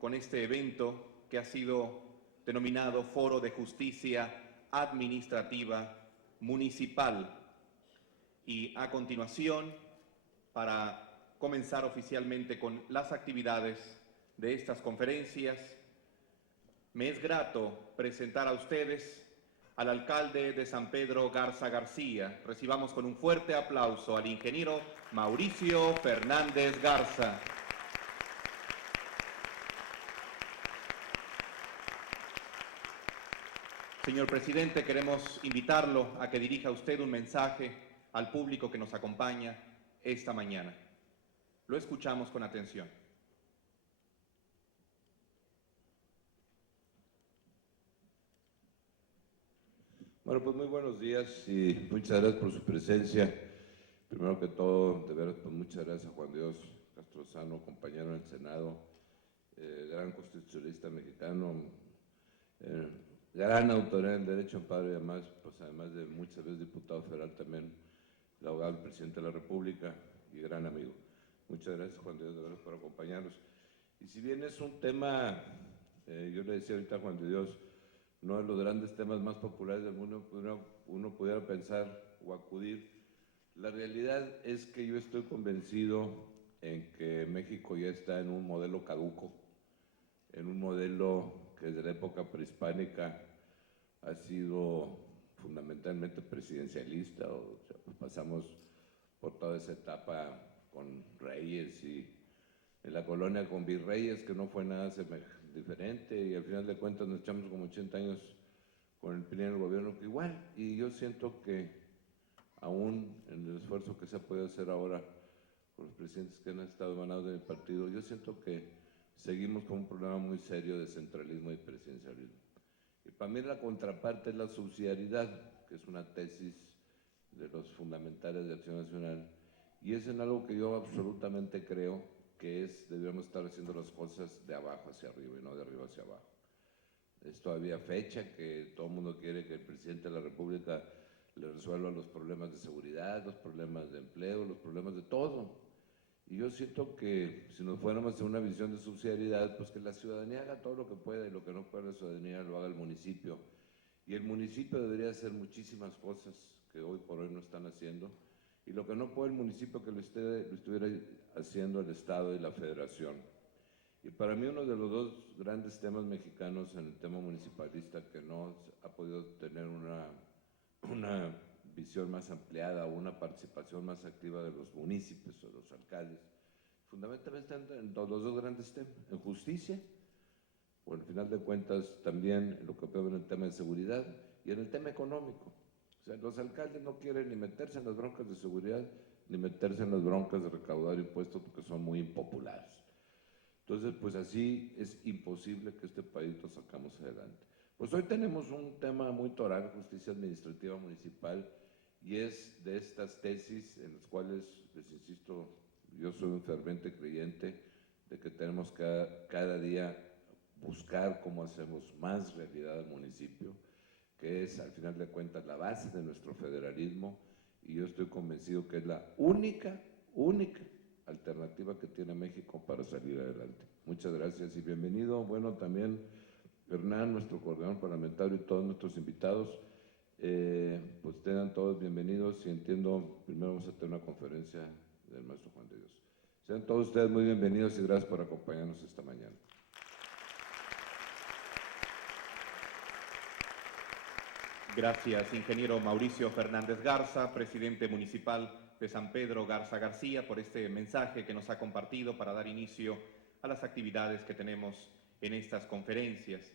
con este evento que ha sido denominado Foro de Justicia Administrativa Municipal. Y a continuación, para comenzar oficialmente con las actividades de estas conferencias, me es grato presentar a ustedes al alcalde de San Pedro Garza García. Recibamos con un fuerte aplauso al ingeniero Mauricio Fernández Garza. Señor presidente, queremos invitarlo a que dirija usted un mensaje al público que nos acompaña esta mañana. Lo escuchamos con atención. Bueno, pues muy buenos días y muchas gracias por su presencia. Primero que todo, de veras, pues muchas gracias a Juan Dios Castrozano, compañero en el Senado, gran constitucionalista mexicano, gran autoridad en derecho amparo y además, pues además de muchas veces diputado federal también, el abogado del presidente de la República y gran amigo. Muchas gracias, Juan Dios, de veras, por acompañarnos. Y si bien es un tema, yo le decía ahorita a Juan de Dios, no de los grandes temas más populares del mundo, uno pudiera pensar o acudir. La realidad es que yo estoy convencido en que México ya está en un modelo caduco, en un modelo que desde la época prehispánica ha sido fundamentalmente presidencialista, o sea, pasamos por toda esa etapa con reyes y en la colonia con virreyes, que no fue nada diferente, y al final de cuentas nos echamos como 80 años con el PRI en el gobierno que igual, y yo siento que aún en el esfuerzo que se ha podido hacer ahora con los presidentes que han estado emanados de mi partido, yo siento que seguimos con un problema muy serio de centralismo y presidencialismo. Y para mí la contraparte es la subsidiariedad, que es una tesis de los fundamentales de Acción Nacional, y es en algo que yo absolutamente creo que debemos estar haciendo las cosas de abajo hacia arriba y no de arriba hacia abajo. Es todavía fecha que todo el mundo quiere que el presidente de la República le resuelva los problemas de seguridad, los problemas de empleo, los problemas de todo. Y yo siento que si nos fuéramos a una visión de subsidiariedad, pues que la ciudadanía haga todo lo que pueda y lo que no pueda la ciudadanía lo haga el municipio. Y el municipio debería hacer muchísimas cosas que hoy por hoy no están haciendo. Y lo que no puede el municipio que lo estuviera haciendo el Estado y la Federación. Y para mí uno de los dos grandes temas mexicanos en el tema municipalista que no ha podido tener una visión más ampliada o una participación más activa de los municipios o los alcaldes, fundamentalmente están en los dos grandes temas, en justicia, o al final de cuentas también en lo que veo en el tema de seguridad y en el tema económico. O sea, los alcaldes no quieren ni meterse en las broncas de seguridad, ni meterse en las broncas de recaudar impuestos porque son muy impopulares. Entonces, pues así es imposible que este país lo sacamos adelante. Pues hoy tenemos un tema muy toral, justicia administrativa municipal, y es de estas tesis en las cuales, les insisto, yo soy un ferviente creyente de que tenemos que cada día buscar cómo hacemos más realidad al municipio, que es al final de cuentas la base de nuestro federalismo, y yo estoy convencido que es la única alternativa que tiene México para salir adelante. Muchas gracias y bienvenido. Bueno, también Hernán, nuestro coordinador parlamentario, y todos nuestros invitados, pues tengan todos bienvenidos y entiendo, primero vamos a tener una conferencia del maestro Juan de Dios. Sean todos ustedes muy bienvenidos y gracias por acompañarnos esta mañana. Gracias, ingeniero Mauricio Fernández Garza, presidente municipal de San Pedro Garza García, por este mensaje que nos ha compartido para dar inicio a las actividades que tenemos en estas conferencias.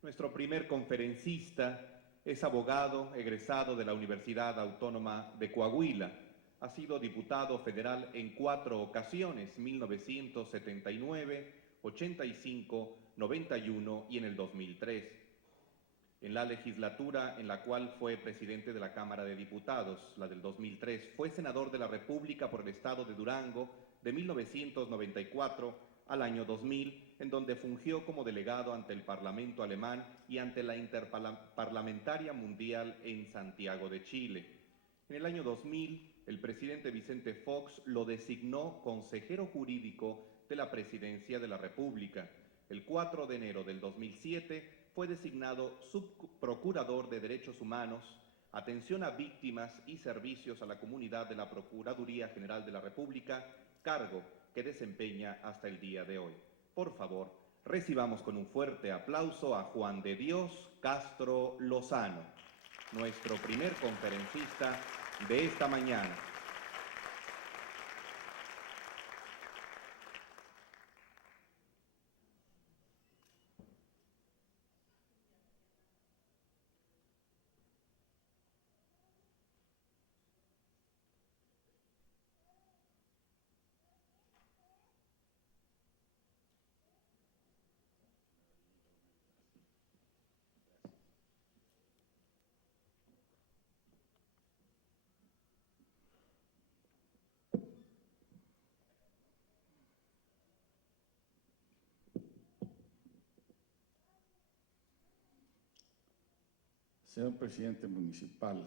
Nuestro primer conferencista es abogado egresado de la Universidad Autónoma de Coahuila. Ha sido diputado federal en 4 ocasiones, 1979, 85, 91 y en el 2003. En la legislatura en la cual fue presidente de la Cámara de Diputados, la del 2003, fue senador de la República por el estado de Durango de 1994 al año 2000, en donde fungió como delegado ante el Parlamento alemán y ante la Interparlamentaria Mundial en Santiago de Chile. En el año 2000, el presidente Vicente Fox lo designó consejero jurídico de la Presidencia de la República. el 4 de enero del 2007 fue designado subprocurador de Derechos Humanos, Atención a Víctimas y Servicios a la Comunidad de la Procuraduría General de la República, cargo que desempeña hasta el día de hoy. Por favor, recibamos con un fuerte aplauso a Juan de Dios Castro Lozano, nuestro primer conferencista de esta mañana. Señor presidente municipal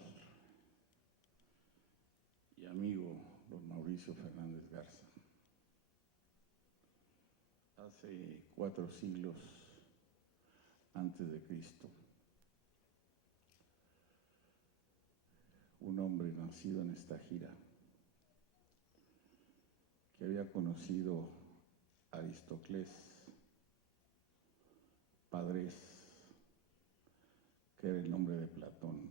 y amigo don Mauricio Fernández Garza, hace 4 siglos antes de Cristo, un hombre nacido en esta gira, que había conocido a Aristócles, Padres, que era el nombre de Platón,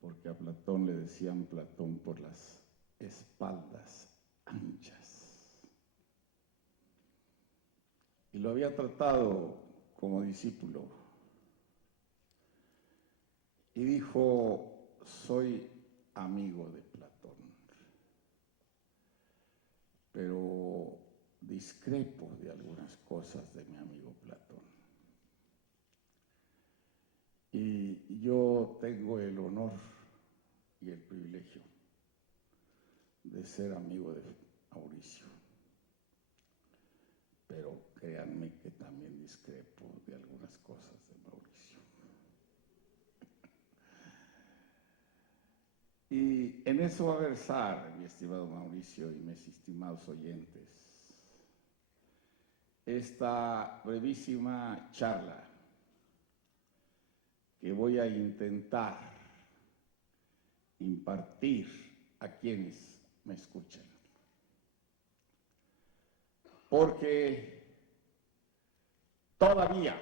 porque a Platón le decían Platón por las espaldas anchas. Y lo había tratado como discípulo. Y dijo, soy amigo de Platón, pero discrepo de algunas cosas de mi amigo Platón. Y yo tengo el honor y el privilegio de ser amigo de Mauricio, pero créanme que también discrepo de algunas cosas de Mauricio. Y en eso va a versar, mi estimado Mauricio y mis estimados oyentes, esta brevísima charla que voy a intentar impartir a quienes me escuchen. Porque todavía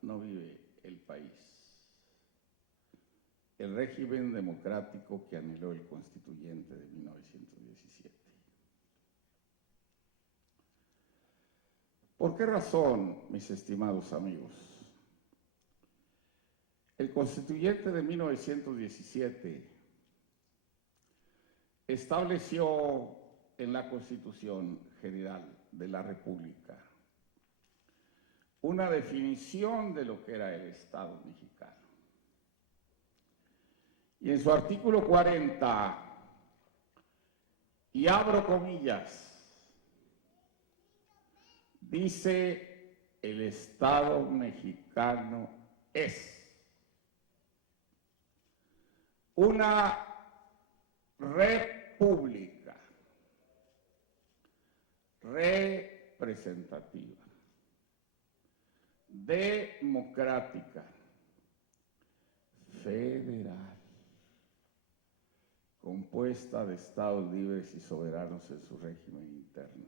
no vive el país el régimen democrático que anheló el constituyente de 1917. ¿Por qué razón, mis estimados amigos? El constituyente de 1917 estableció en la Constitución General de la República una definición de lo que era el Estado mexicano. Y en su artículo 40, y abro comillas, dice: el Estado mexicano es una república representativa, democrática, federal, compuesta de estados libres y soberanos en su régimen interno,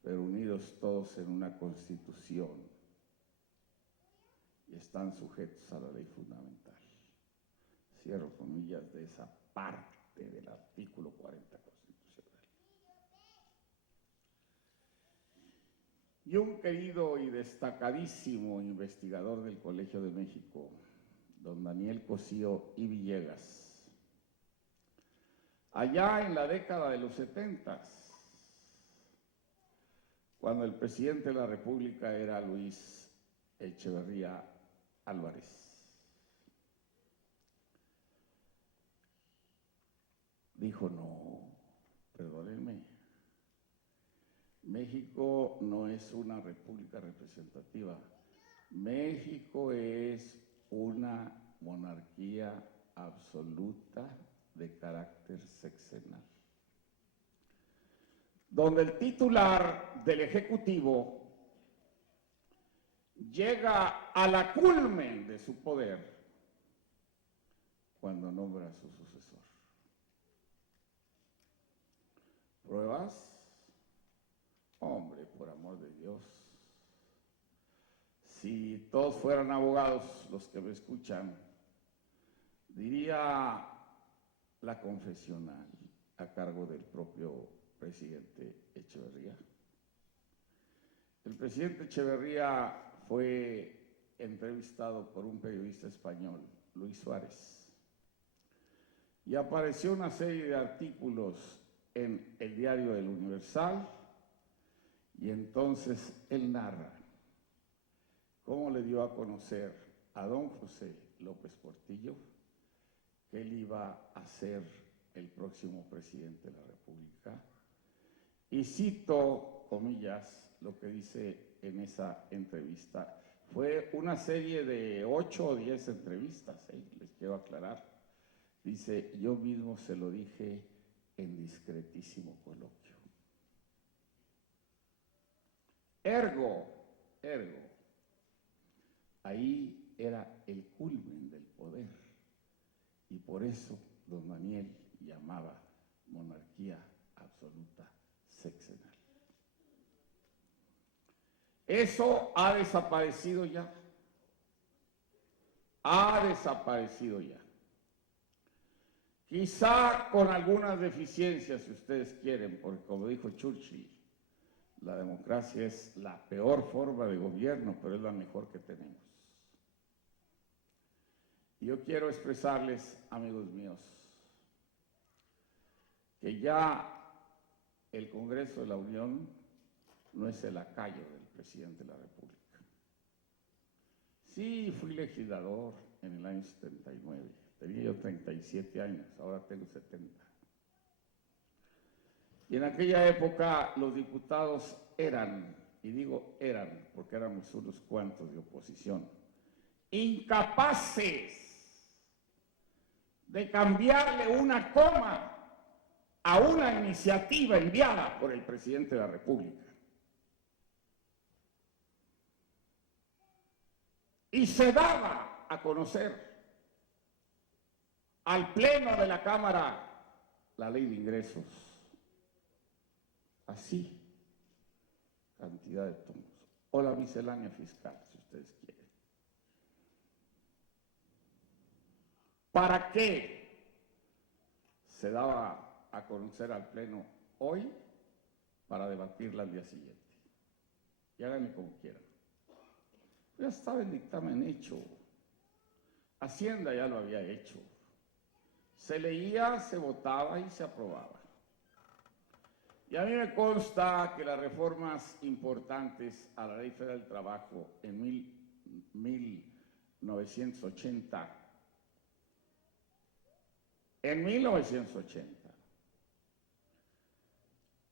pero unidos todos en una constitución y están sujetos a la ley fundamental. Cierro comillas de esa parte del artículo 40 constitucional. Y un querido y destacadísimo investigador del Colegio de México, don Daniel Cosío y Villegas, allá en la década de los 70, cuando el presidente de la República era Luis Echeverría Álvarez, dijo: no, perdónenme, México no es una república representativa, México es una monarquía absoluta de carácter sexenal. donde el titular del Ejecutivo llega a la culmen de su poder cuando nombra a su sucesor. ¿Pruebas? Hombre, por amor de Dios. Si todos fueran abogados los que me escuchan, diría la confesional a cargo del propio presidente Echeverría. El presidente Echeverría fue entrevistado por un periodista español, Luis Suárez, y apareció una serie de artículos en el diario El Universal, y entonces él narra cómo le dio a conocer a don José López Portillo que él iba a ser el próximo presidente de la República. Y cito, comillas, lo que dice en esa entrevista. Fue una serie de 8 o 10 entrevistas, les quiero aclarar. Dice, yo mismo se lo dije en discretísimo coloquio. Ergo, ahí era el culmen del poder. Y por eso don Daniel llamaba monarquía absoluta sexenal. Eso ha desaparecido ya. Ha desaparecido ya. Quizá con algunas deficiencias, si ustedes quieren, porque como dijo Churchill, la democracia es la peor forma de gobierno, pero es la mejor que tenemos. Y yo quiero expresarles, amigos míos, que ya el Congreso de la Unión no es el lacayo del presidente de la República. Sí, fui legislador en el año 79, tenía yo 37 años, ahora tengo 70. Y en aquella época los diputados eran, y digo eran porque éramos unos cuantos de oposición, incapaces de cambiarle una coma a una iniciativa enviada por el presidente de la República. Y se daba a conocer al Pleno de la Cámara la ley de ingresos. Así, cantidad de tomos. O la miscelánea fiscal, si ustedes quieren. ¿Para qué se daba a conocer al Pleno hoy? Para debatirla al día siguiente. Y háganlo como quieran. Ya estaba el dictamen hecho. Hacienda ya lo había hecho. Se leía, se votaba y se aprobaba. Y a mí me consta que las reformas importantes a la Ley Federal del Trabajo en 1980,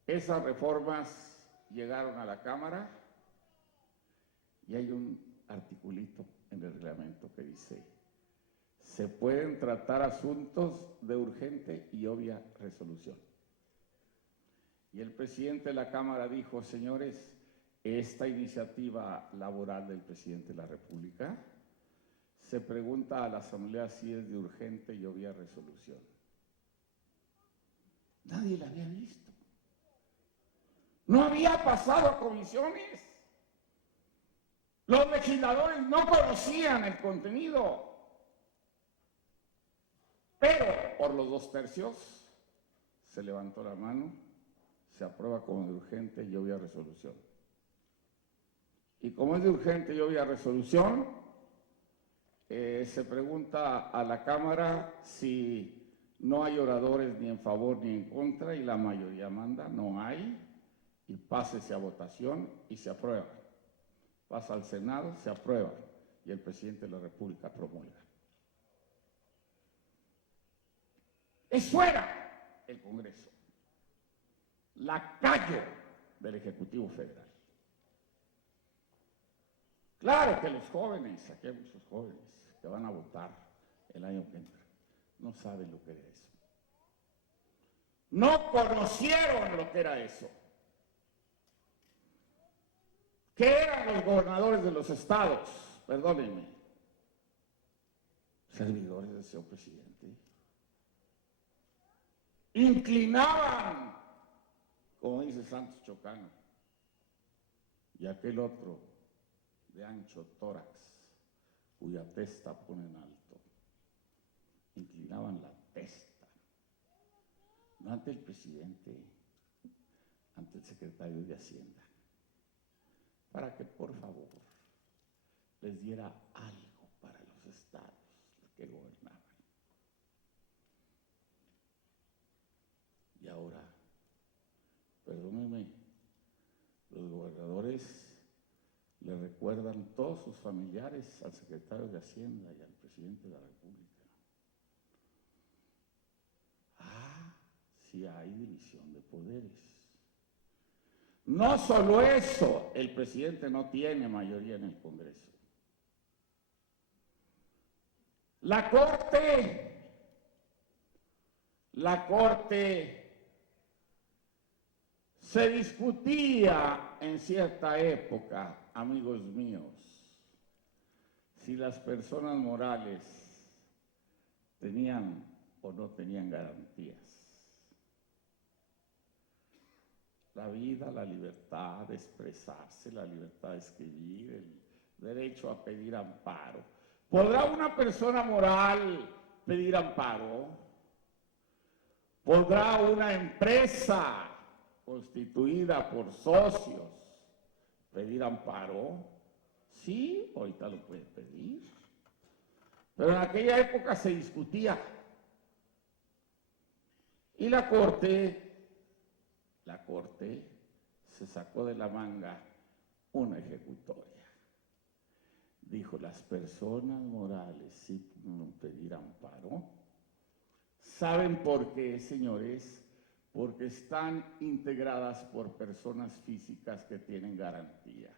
esas reformas llegaron a la Cámara y hay un articulito en el reglamento que dice: se pueden tratar asuntos de urgente y obvia resolución. Y el presidente de la Cámara dijo: señores, esta iniciativa laboral del presidente de la República se pregunta a la Asamblea si es de urgente y obvia resolución. Nadie la había visto. No había pasado a comisiones. Los legisladores no conocían el contenido. Pero por los 2/3 se levantó la mano, se aprueba como de urgente y obvia resolución. Y como es de urgente y obvia resolución, se pregunta a la Cámara si no hay oradores ni en favor ni en contra, y la mayoría manda, no hay, y pásese a votación y se aprueba. Pasa al Senado, se aprueba, y el presidente de la República promulga. Es fuera el Congreso, lacayo del Ejecutivo Federal. Claro que los jóvenes, aquí hay muchos jóvenes que van a votar el año que entra, no saben lo que era eso. No conocieron lo que era eso. ¿Qué eran los gobernadores de los estados? Perdónenme. Servidores del señor presidente. Inclinaban, como dice Santos Chocano, y aquel otro de ancho tórax, cuya testa ponen alto. Inclinaban la testa, no ante el presidente, ante el secretario de Hacienda, para que por favor les diera algo para los estados que gobernaban. Y ahora, perdónenme, los gobernadores le recuerdan todos sus familiares al secretario de Hacienda y al presidente de la República. Sí hay división de poderes. No solo eso, el presidente no tiene mayoría en el Congreso. La Corte se discutía en cierta época, amigos míos, si las personas morales tenían o no tenían garantías. La vida, la libertad de expresarse, la libertad de escribir, el derecho a pedir amparo. ¿Podrá una persona moral pedir amparo? ¿Podrá una empresa constituida por socios pedir amparo? Sí, ahorita lo puede pedir. Pero en aquella época se discutía. Y la Corte se sacó de la manga una ejecutoria. Dijo, las personas morales sí pueden pedir amparo. ¿Saben por qué, señores? Porque están integradas por personas físicas que tienen garantías.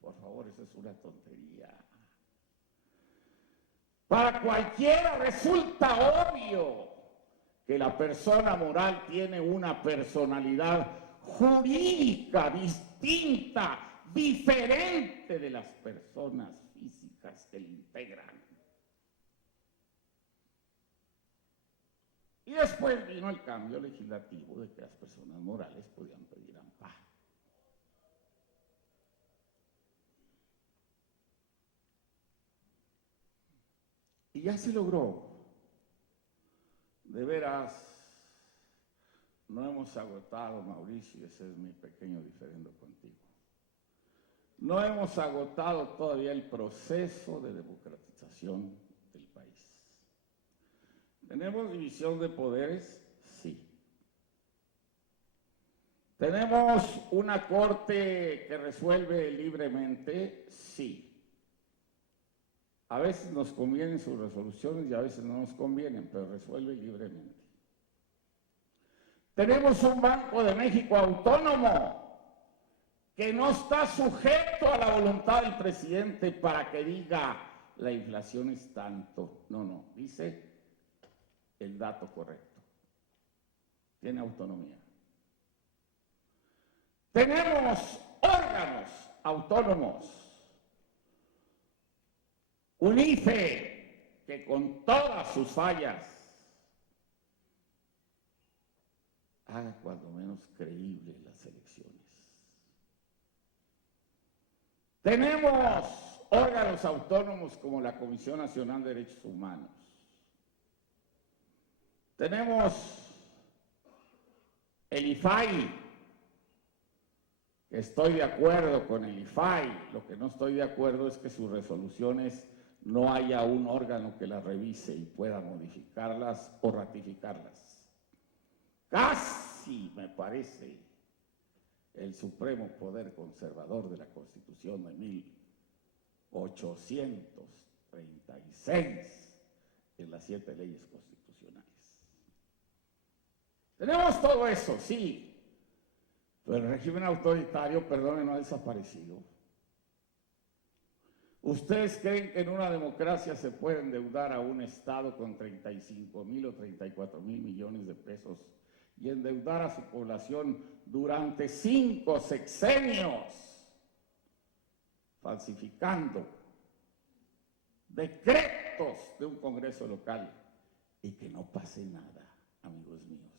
Por favor, eso es una tontería. Para cualquiera resulta obvio que la persona moral tiene una personalidad jurídica distinta, diferente de las personas físicas que le integran. Y después vino el cambio legislativo de que las personas morales podían pedir amparo. Y ya se logró. De veras, no hemos agotado, Mauricio, ese es mi pequeño diferendo contigo. No hemos agotado todavía el proceso de democratización del país. ¿Tenemos división de poderes? Sí. ¿Tenemos una corte que resuelve libremente? Sí. A veces nos convienen sus resoluciones y a veces no nos convienen, pero resuelve libremente. Tenemos un Banco de México autónomo que no está sujeto a la voluntad del presidente para que diga la inflación es tanto. No, dice el dato correcto. Tiene autonomía. Tenemos órganos autónomos. Un IFE que con todas sus fallas haga cuando menos creíble las elecciones. Tenemos órganos autónomos como la Comisión Nacional de Derechos Humanos. Tenemos el IFAI, que estoy de acuerdo con el IFAI. Lo que no estoy de acuerdo es que sus resoluciones no haya un órgano que las revise y pueda modificarlas o ratificarlas. Casi me parece el supremo poder conservador de la Constitución de 1836 en las 7 leyes constitucionales. Tenemos todo eso, sí, pero el régimen autoritario, perdón, no ha desaparecido. ¿Ustedes creen que en una democracia se puede endeudar a un Estado con 35,000 o 34,000 millones de pesos y endeudar a su población durante 5 sexenios falsificando decretos de un Congreso local y que no pase nada, amigos míos.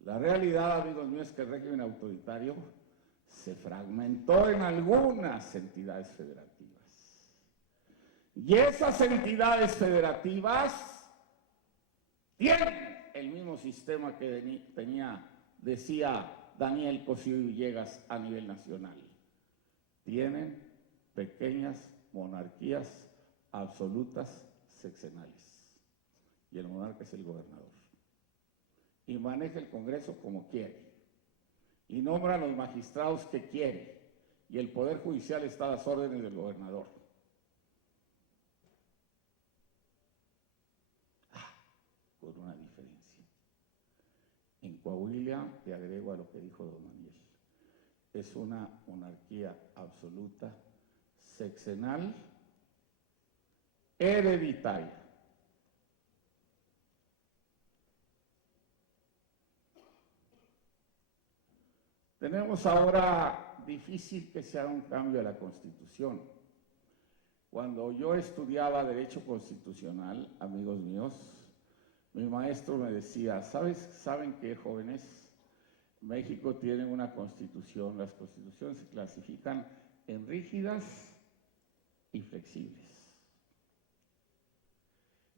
La realidad, amigos míos, es que el régimen autoritario se fragmentó en algunas entidades federativas. Y esas entidades federativas tienen el mismo sistema que decía Daniel Cosío Villegas a nivel nacional. Tienen pequeñas monarquías absolutas sexenales. Y el monarca es el gobernador. Y maneja el Congreso como quiere. Y nombra a los magistrados que quiere. Y el Poder Judicial está a las órdenes del gobernador. Con una diferencia. En Coahuila, te agrego a lo que dijo don Daniel, es una monarquía absoluta, sexenal, hereditaria. Tenemos ahora difícil que se haga un cambio a la Constitución. Cuando yo estudiaba Derecho Constitucional, amigos míos, mi maestro me decía, ¿saben qué, jóvenes? México tiene una constitución, las constituciones se clasifican en rígidas y flexibles.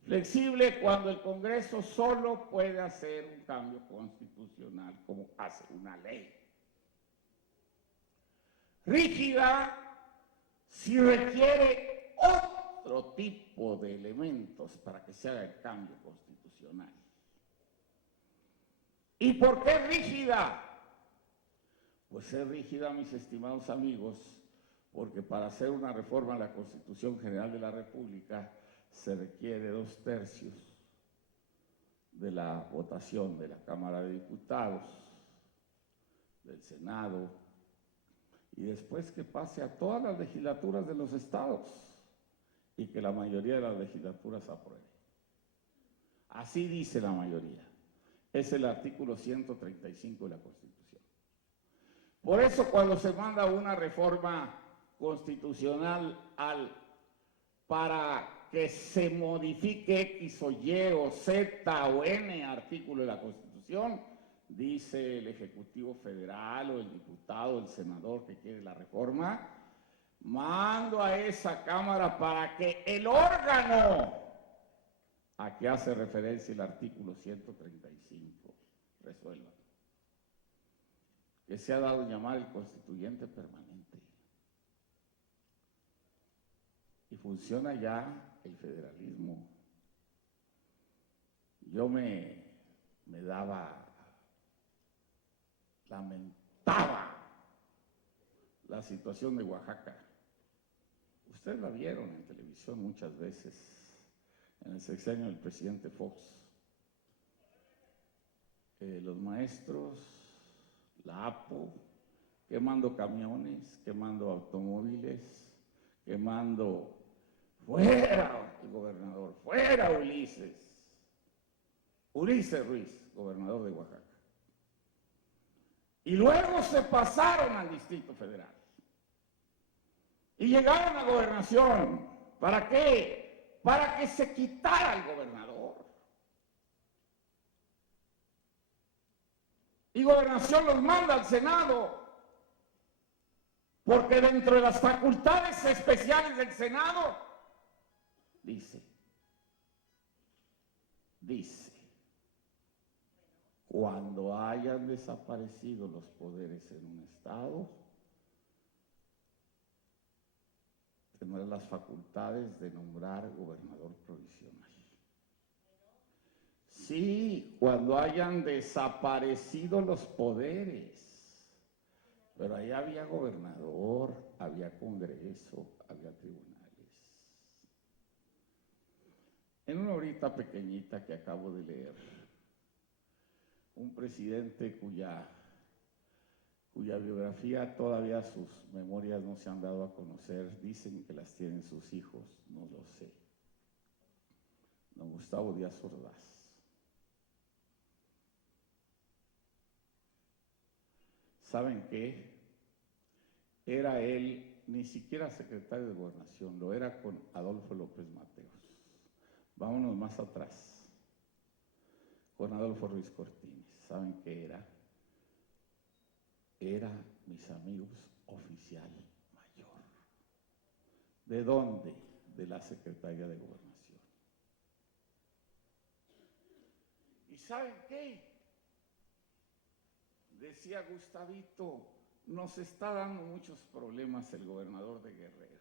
Flexible cuando el Congreso solo puede hacer un cambio constitucional como hace una ley. Rígida si requiere otro tipo de elementos para que se haga el cambio constitucional. ¿Y por qué rígida? Pues es rígida, mis estimados amigos, porque para hacer una reforma a la Constitución General de la República se requiere 2/3 de la votación de la Cámara de Diputados, del Senado, y después que pase a todas las legislaturas de los estados y que la mayoría de las legislaturas apruebe. Así dice la mayoría. Es el artículo 135 de la Constitución. Por eso cuando se manda una reforma constitucional para que se modifique X o Y o Z o N artículo de la Constitución, dice el Ejecutivo Federal o el diputado, el senador que quiere la reforma, mando a esa Cámara para que el órgano a que hace referencia el artículo 135 resuelva. Que se ha dado a llamar el constituyente permanente. Y funciona ya el federalismo. Yo me lamentaba la situación de Oaxaca. Ustedes la vieron en televisión muchas veces, en el sexenio del presidente Fox. Los maestros, la APO, quemando camiones, quemando automóviles, quemando. ¡Fuera el gobernador! ¡Fuera Ulises! Ulises Ruiz, gobernador de Oaxaca. Y luego se pasaron al Distrito Federal. Y llegaron a Gobernación. ¿Para qué? Para que se quitara el gobernador. Y Gobernación los manda al Senado. Porque dentro de las facultades especiales del Senado, dice, cuando hayan desaparecido los poderes en un estado, tendrá las facultades de nombrar gobernador provisional. Sí, cuando hayan desaparecido los poderes. Pero ahí había gobernador, había congreso, había tribunales. En una horita pequeñita que acabo de leer, un presidente cuya biografía todavía sus memorias no se han dado a conocer, dicen que las tienen sus hijos, no lo sé. Don Gustavo Díaz Ordaz. ¿Saben qué? era él ni siquiera secretario de Gobernación, lo era con Adolfo López Mateos. Vámonos más atrás, con Adolfo Ruiz Cortines. ¿Saben qué era? Era, mis amigos, oficial mayor. ¿De dónde? De la Secretaría de Gobernación. ¿Y saben qué? Decía Gustavito, nos está dando muchos problemas el gobernador de Guerrero.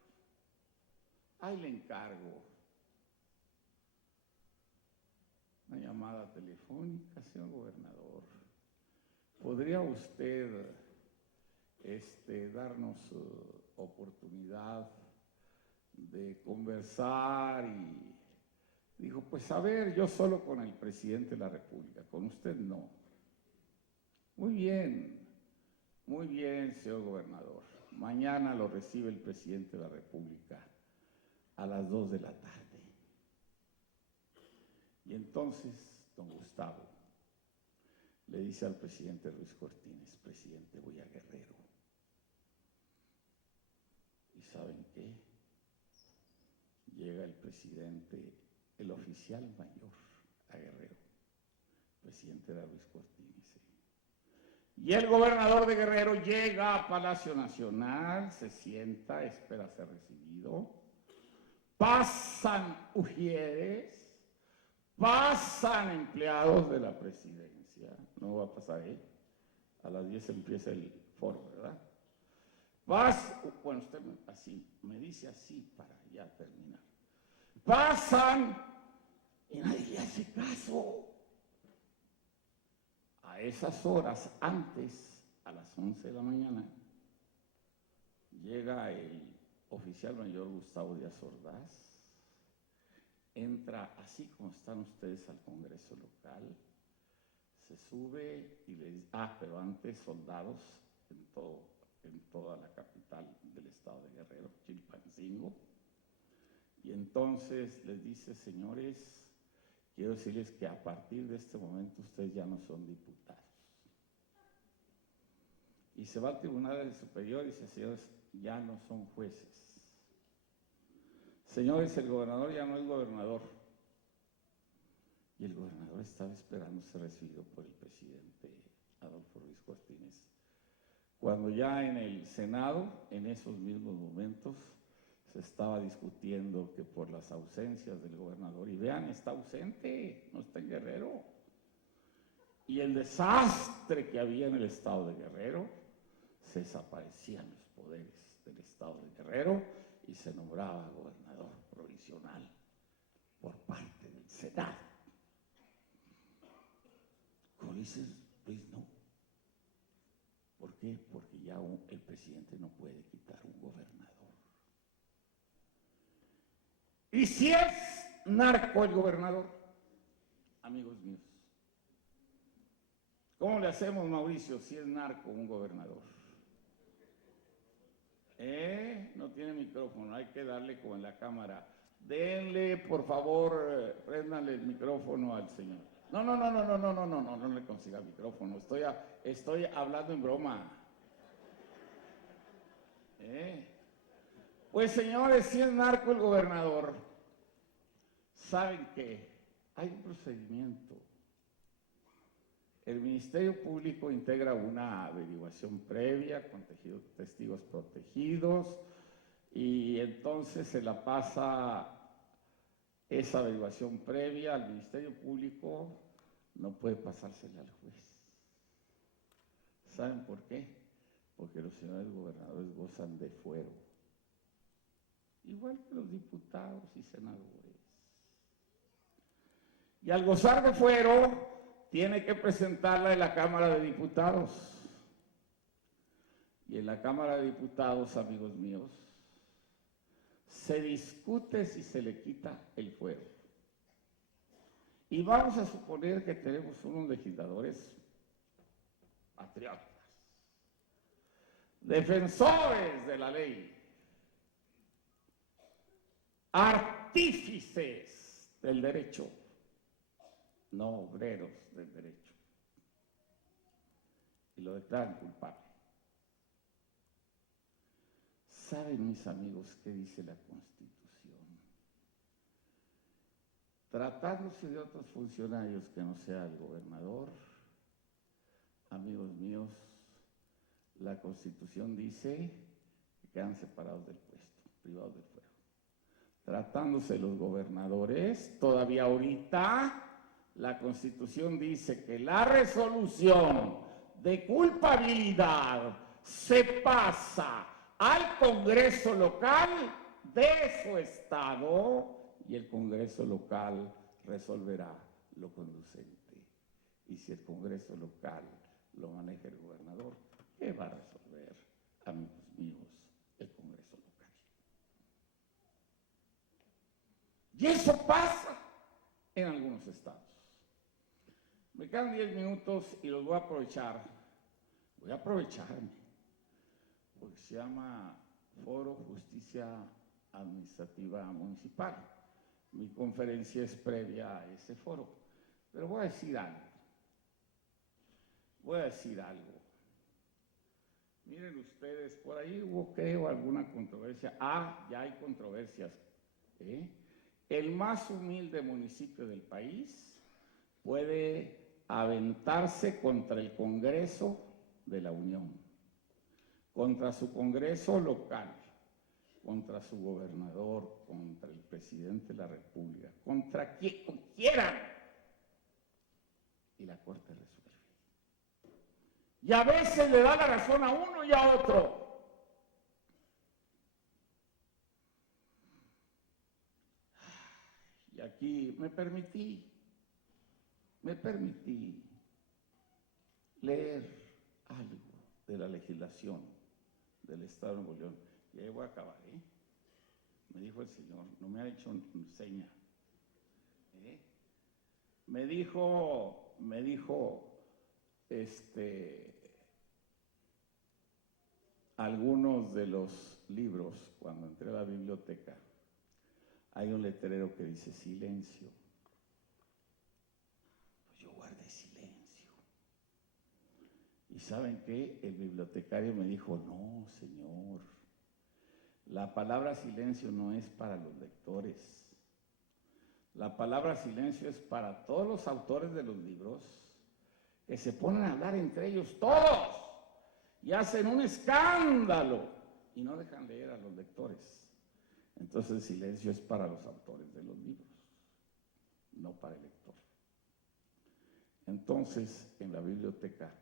Ahí le encargo una llamada telefónica, señor gobernador. ¿Podría usted darnos oportunidad de conversar? Y dijo, pues a ver, yo solo con el presidente de la República, con usted no. Muy bien, señor gobernador. Mañana lo recibe el presidente de la República a las 2 de la tarde. Y entonces, don Gustavo le dice al presidente Ruiz Cortines, presidente, voy a Guerrero. ¿Y saben qué? Llega el presidente, el oficial mayor a Guerrero. El presidente era Ruiz Cortines. Y el gobernador de Guerrero llega a Palacio Nacional, se sienta, espera ser recibido. Pasan ujieres, pasan empleados de la presidencia. No va a pasar ahí. A las 10 empieza el foro, ¿verdad? Bueno, usted me dice así para ya terminar. Pasan y nadie le hace caso. A esas horas, antes, a las 11 de la mañana, llega el oficial mayor Gustavo Díaz Ordaz, entra así como están ustedes al Congreso local, se sube y le dice, pero antes soldados en toda la capital del estado de Guerrero, Chilpancingo, y entonces les dice, señores, quiero decirles que a partir de este momento ustedes ya no son diputados. Y se va al Tribunal Superior y dice, señores, ya no son jueces. Señores, el gobernador ya no es gobernador. Y el gobernador estaba esperando ser recibido por el presidente Adolfo Ruiz Cortines. Cuando ya en el Senado, en esos mismos momentos, se estaba discutiendo que por las ausencias del gobernador, y vean, está ausente, no está en Guerrero, y el desastre que había en el estado de Guerrero, se desaparecían los poderes del estado de Guerrero y se nombraba gobernador provisional por parte del Senado. Ulises Ruiz no. ¿Por qué? Porque ya el presidente no puede quitar un gobernador. ¿Y si es narco el gobernador? Amigos míos, ¿cómo le hacemos, Mauricio, si es narco un gobernador? No tiene micrófono, hay que darle como en la cámara. Denle, por favor, préndanle el micrófono al señor. No le consiga micrófono, estoy hablando en broma. Pues señores, si es narco el gobernador, ¿saben qué? Hay un procedimiento. El Ministerio Público integra una averiguación previa con testigos protegidos y entonces se la pasa esa averiguación previa al Ministerio Público, no puede pasársela al juez. ¿Saben por qué? Porque los señores gobernadores gozan de fuero, igual que los diputados y senadores. Y al gozar de fuero, tiene que presentarla en la Cámara de Diputados. Y en la Cámara de Diputados, amigos míos, se discute si se le quita el fuero. Y vamos a suponer que tenemos unos legisladores patriotas, defensores de la ley, artífices del derecho, no obreros del derecho, y lo declaran culpable. ¿Saben, mis amigos, qué dice la Constitución? Tratándose de otros funcionarios que no sea el gobernador, amigos míos, la Constitución dice que quedan separados del puesto, privados del fuero. Tratándose de los gobernadores, todavía ahorita la Constitución dice que la resolución de culpabilidad se pasa al Congreso local de su estado y el Congreso local resolverá lo conducente. Y si el Congreso local lo maneja el gobernador, ¿qué va a resolver, amigos míos, el Congreso local? Y eso pasa en algunos estados. Me quedan 10 minutos y los voy a aprovechar. Voy a aprovecharme, porque se llama Foro Justicia Administrativa Municipal. Mi conferencia es previa a ese foro, pero voy a decir algo. Miren ustedes, por ahí hubo, creo, alguna controversia. Ya hay controversias. El más humilde municipio del país puede aventarse contra el Congreso de la Unión, contra su Congreso local, contra su gobernador, contra el presidente de la República, contra quien quieran. Y la Corte resuelve. Y a veces le da la razón a uno y a otro. Y aquí me permití leer algo de la legislación del Estado de Nuevo León. Y ahí voy a acabar, Me dijo el señor, no me ha hecho seña. Me dijo, algunos de los libros, cuando entré a la biblioteca, hay un letrero que dice silencio. Pues yo guardé silencio. ¿Y saben qué? El bibliotecario me dijo, no, señor, la palabra silencio no es para los lectores. La palabra silencio es para todos los autores de los libros que se ponen a hablar entre ellos todos y hacen un escándalo y no dejan leer a los lectores. Entonces el silencio es para los autores de los libros, no para el lector. Entonces, en la biblioteca,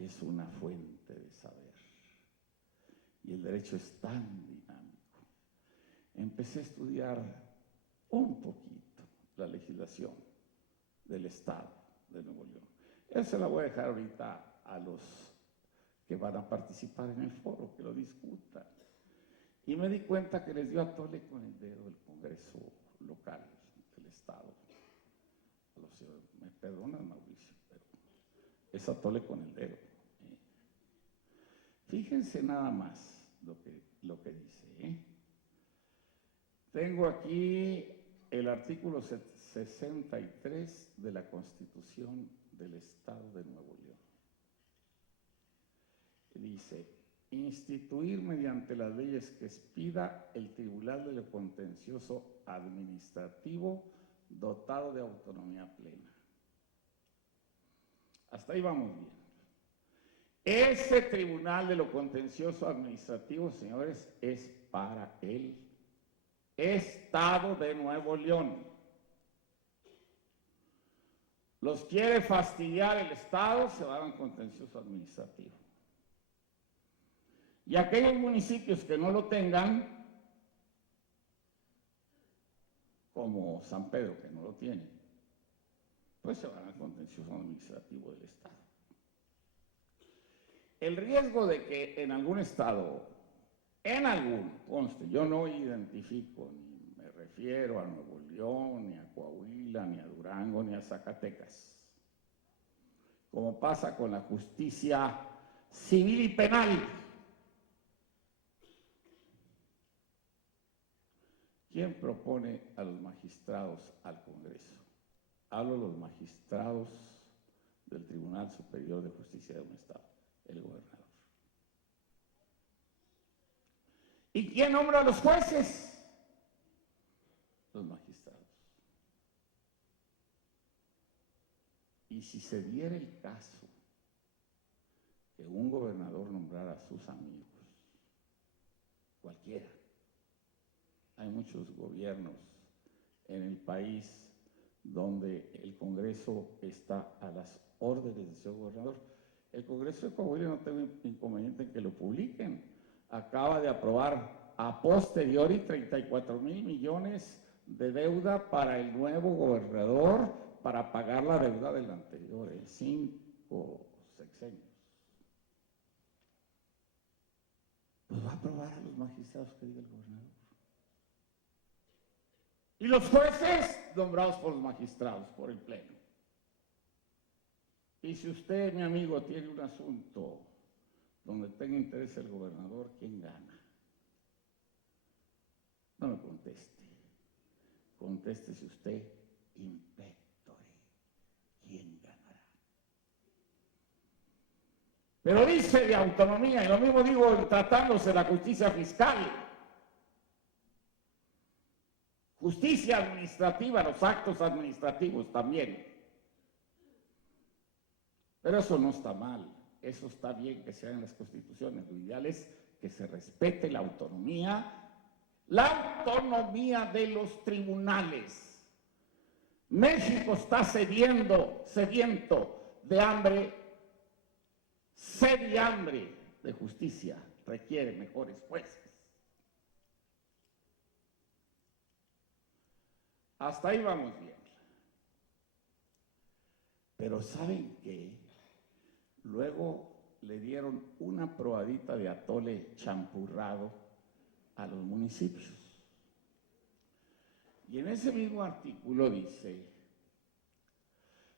es una fuente de saber. Y el derecho es tan dinámico. Empecé a estudiar un poquito la legislación del Estado de Nuevo León. Esa la voy a dejar ahorita a los que van a participar en el foro, que lo discutan. Y me di cuenta que les dio a tole con el dedo el Congreso local del Estado. Me perdonas, Mauricio, pero es a tole con el dedo. Fíjense nada más lo que dice. Tengo aquí el artículo 63 de la Constitución del Estado de Nuevo León. Dice, instituir mediante las leyes que expida el Tribunal de lo Contencioso Administrativo dotado de autonomía plena. Hasta ahí vamos bien. Ese Tribunal de lo Contencioso Administrativo, señores, es para el Estado de Nuevo León. Los quiere fastidiar el Estado, se van al contencioso administrativo. Y aquellos municipios que no lo tengan, como San Pedro, que no lo tiene, pues se van al contencioso administrativo del Estado. El riesgo de que en algún estado, conste, yo no identifico ni me refiero a Nuevo León, ni a Coahuila, ni a Durango, ni a Zacatecas, como pasa con la justicia civil y penal. ¿Quién propone a los magistrados al Congreso? Hablo de los magistrados del Tribunal Superior de Justicia de un Estado, el gobernador. ¿Y quién nombra a los jueces? Los magistrados. Y si se diera el caso que un gobernador nombrara a sus amigos, cualquiera, hay muchos gobiernos en el país donde el Congreso está a las órdenes del señor gobernador. El Congreso de Coahuila no tengo inconveniente en que lo publiquen. Acaba de aprobar a posteriori 34,000 millones de deuda para el nuevo gobernador para pagar la deuda del anterior, en 5 sexenios. Pues va a aprobar a los magistrados que diga el gobernador. Y los jueces nombrados por los magistrados, por el Pleno. Y si usted, mi amigo, tiene un asunto donde tenga interés el gobernador, ¿quién gana? No me conteste. Contéstese usted, impectore. ¿Quién ganará? Pero dice de autonomía, y lo mismo digo en tratándose de la justicia fiscal. Justicia administrativa, los actos administrativos también. Pero eso no está mal, eso está bien que sean las constituciones. Lo ideal es que se respete la autonomía de los tribunales. México está sediento de hambre, sed y hambre de justicia, requiere mejores jueces. Hasta ahí vamos bien. Pero ¿saben qué? Luego le dieron una probadita de atole champurrado a los municipios. Y en ese mismo artículo dice,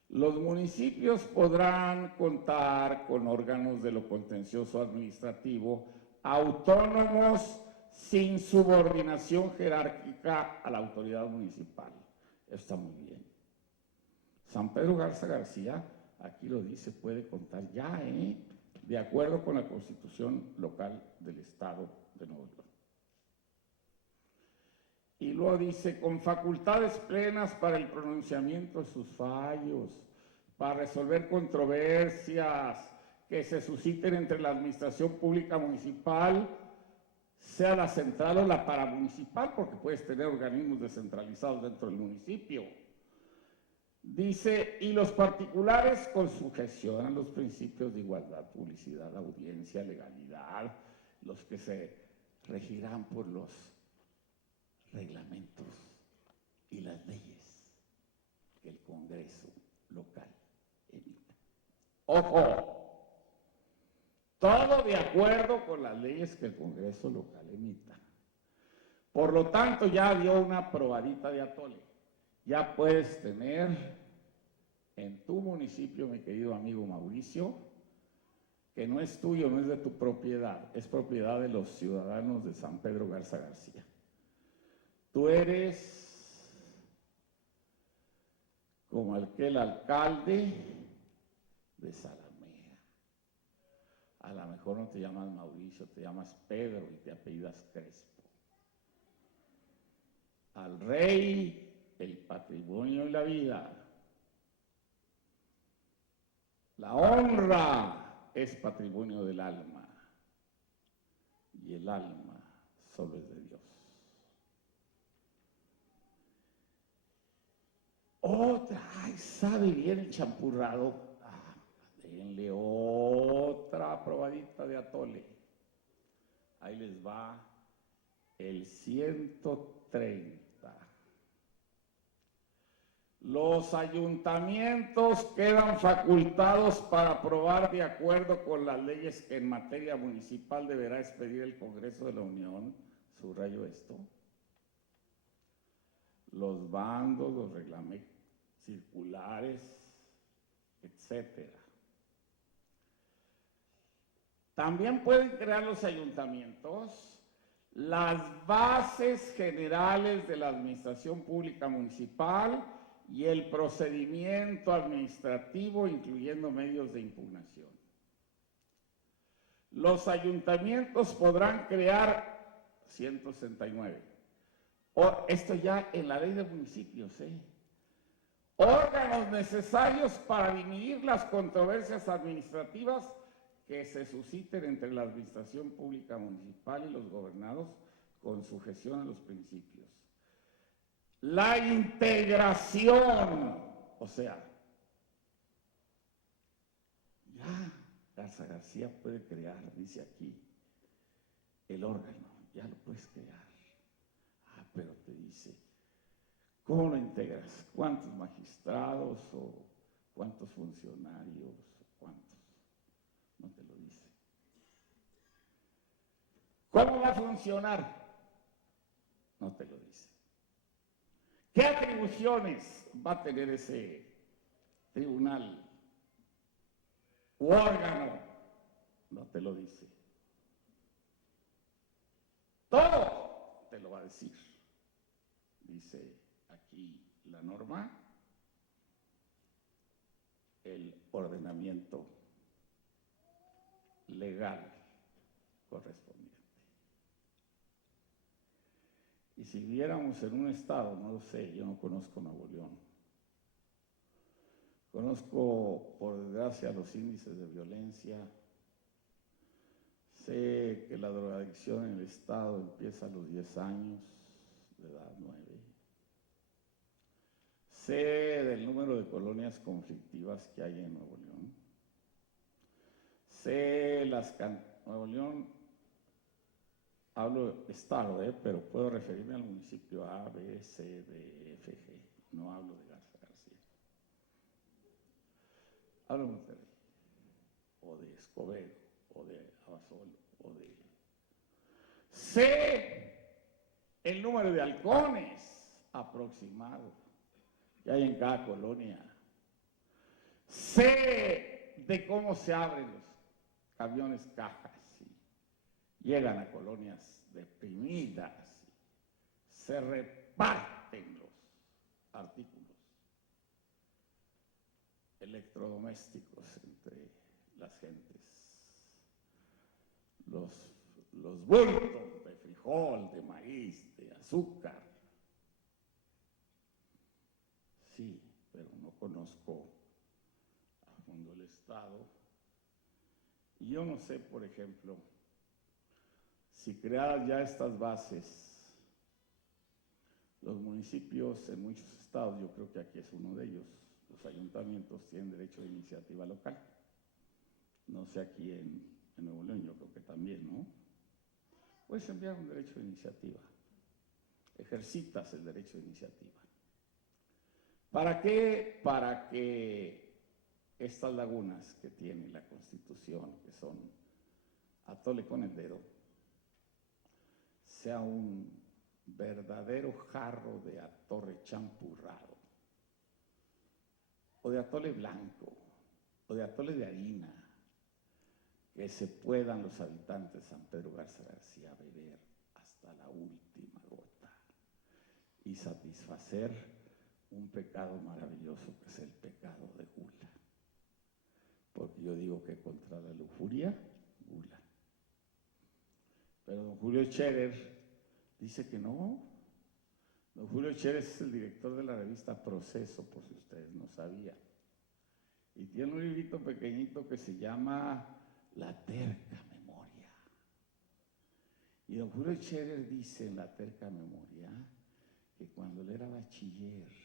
los municipios podrán contar con órganos de lo contencioso administrativo autónomos sin subordinación jerárquica a la autoridad municipal. Está muy bien. San Pedro Garza García, aquí lo dice, puede contar ya, de acuerdo con la Constitución local del Estado de Nuevo León. Y luego dice, con facultades plenas para el pronunciamiento de sus fallos, para resolver controversias que se susciten entre la administración pública municipal, sea la central o la paramunicipal, porque puedes tener organismos descentralizados dentro del municipio. Dice, y los particulares con sujeción a los principios de igualdad, publicidad, audiencia, legalidad, los que se regirán por los reglamentos y las leyes que el Congreso local emita. ¡Ojo! Todo de acuerdo con las leyes que el Congreso local emita. Por lo tanto, ya dio una probadita de atole. Ya puedes tener en tu municipio, mi querido amigo Mauricio, que no es tuyo, no es de tu propiedad, es propiedad de los ciudadanos de San Pedro Garza García. Tú eres como aquel alcalde de Salamea. A lo mejor no te llamas Mauricio, te llamas Pedro y te apellidas Crespo. Al rey el patrimonio y la vida. La honra es patrimonio del alma y el alma solo es de Dios. Otra, ay, sabe bien el champurrado. Denle otra probadita de atole. Ahí les va el 130. Los ayuntamientos quedan facultados para aprobar de acuerdo con las leyes que en materia municipal deberá expedir el Congreso de la Unión, subrayo esto, los bandos, los reglamentos circulares, etc. También pueden crear los ayuntamientos las bases generales de la administración pública municipal y el procedimiento administrativo, incluyendo medios de impugnación. Los ayuntamientos podrán crear 169. Esto ya en la ley de municipios, ¿eh? Órganos necesarios para dirimir las controversias administrativas que se susciten entre la administración pública municipal y los gobernados con sujeción a los principios. La integración, o sea, ya Garza García puede crear, dice aquí, el órgano, ya lo puedes crear. Pero te dice, ¿cómo lo integras? ¿Cuántos magistrados o cuántos funcionarios? ¿Cuántos? No te lo dice. ¿Cómo va a funcionar? No te lo dice. ¿Qué atribuciones va a tener ese tribunal u órgano? No te lo dice. Todo te lo va a decir. Dice aquí la norma, el ordenamiento legal correspondiente. Y si viviéramos en un estado, no lo sé, yo no conozco Nuevo León. Conozco, por desgracia, los índices de violencia. Sé que la drogadicción en el estado empieza a los 10 años de edad, 9. Sé del número de colonias conflictivas que hay en Nuevo León. Sé Nuevo León, hablo estado, pero puedo referirme al municipio A, B, C, D, F, G. No hablo de Garza García. Hablo de Monterrey, o de Escobedo, o de Abasolo, o de... Sé el número de halcones aproximado que hay en cada colonia. Sé de cómo se abren los camiones cajas y llegan a colonias deprimidas, se reparten los artículos electrodomésticos entre las gentes, los bultos de frijol, de maíz, de azúcar. Sí, pero no conozco a fondo el estado. Y yo no sé, por ejemplo, si creadas ya estas bases, los municipios en muchos estados, yo creo que aquí es uno de ellos, los ayuntamientos tienen derecho de iniciativa local. No sé aquí en Nuevo León, yo creo que también, ¿no? Puedes enviar un derecho de iniciativa. Ejercitas el derecho de iniciativa. ¿Para qué? Para que estas lagunas que tiene la Constitución, que son atole con el dedo, sea un verdadero jarro de atole champurrado, o de atole blanco, o de atole de harina, que se puedan los habitantes de San Pedro Garza García beber hasta la última gota y satisfacer un pecado maravilloso que es el pecado de gula. Porque yo digo que contra la lujuria, gula. Pero don Julio Scherer dice que no. Don Julio Scherer es el director de la revista Proceso, por si ustedes no sabían. Y tiene un librito pequeñito que se llama La terca memoria. Y don Julio Scherer dice en La terca memoria que cuando él era bachiller,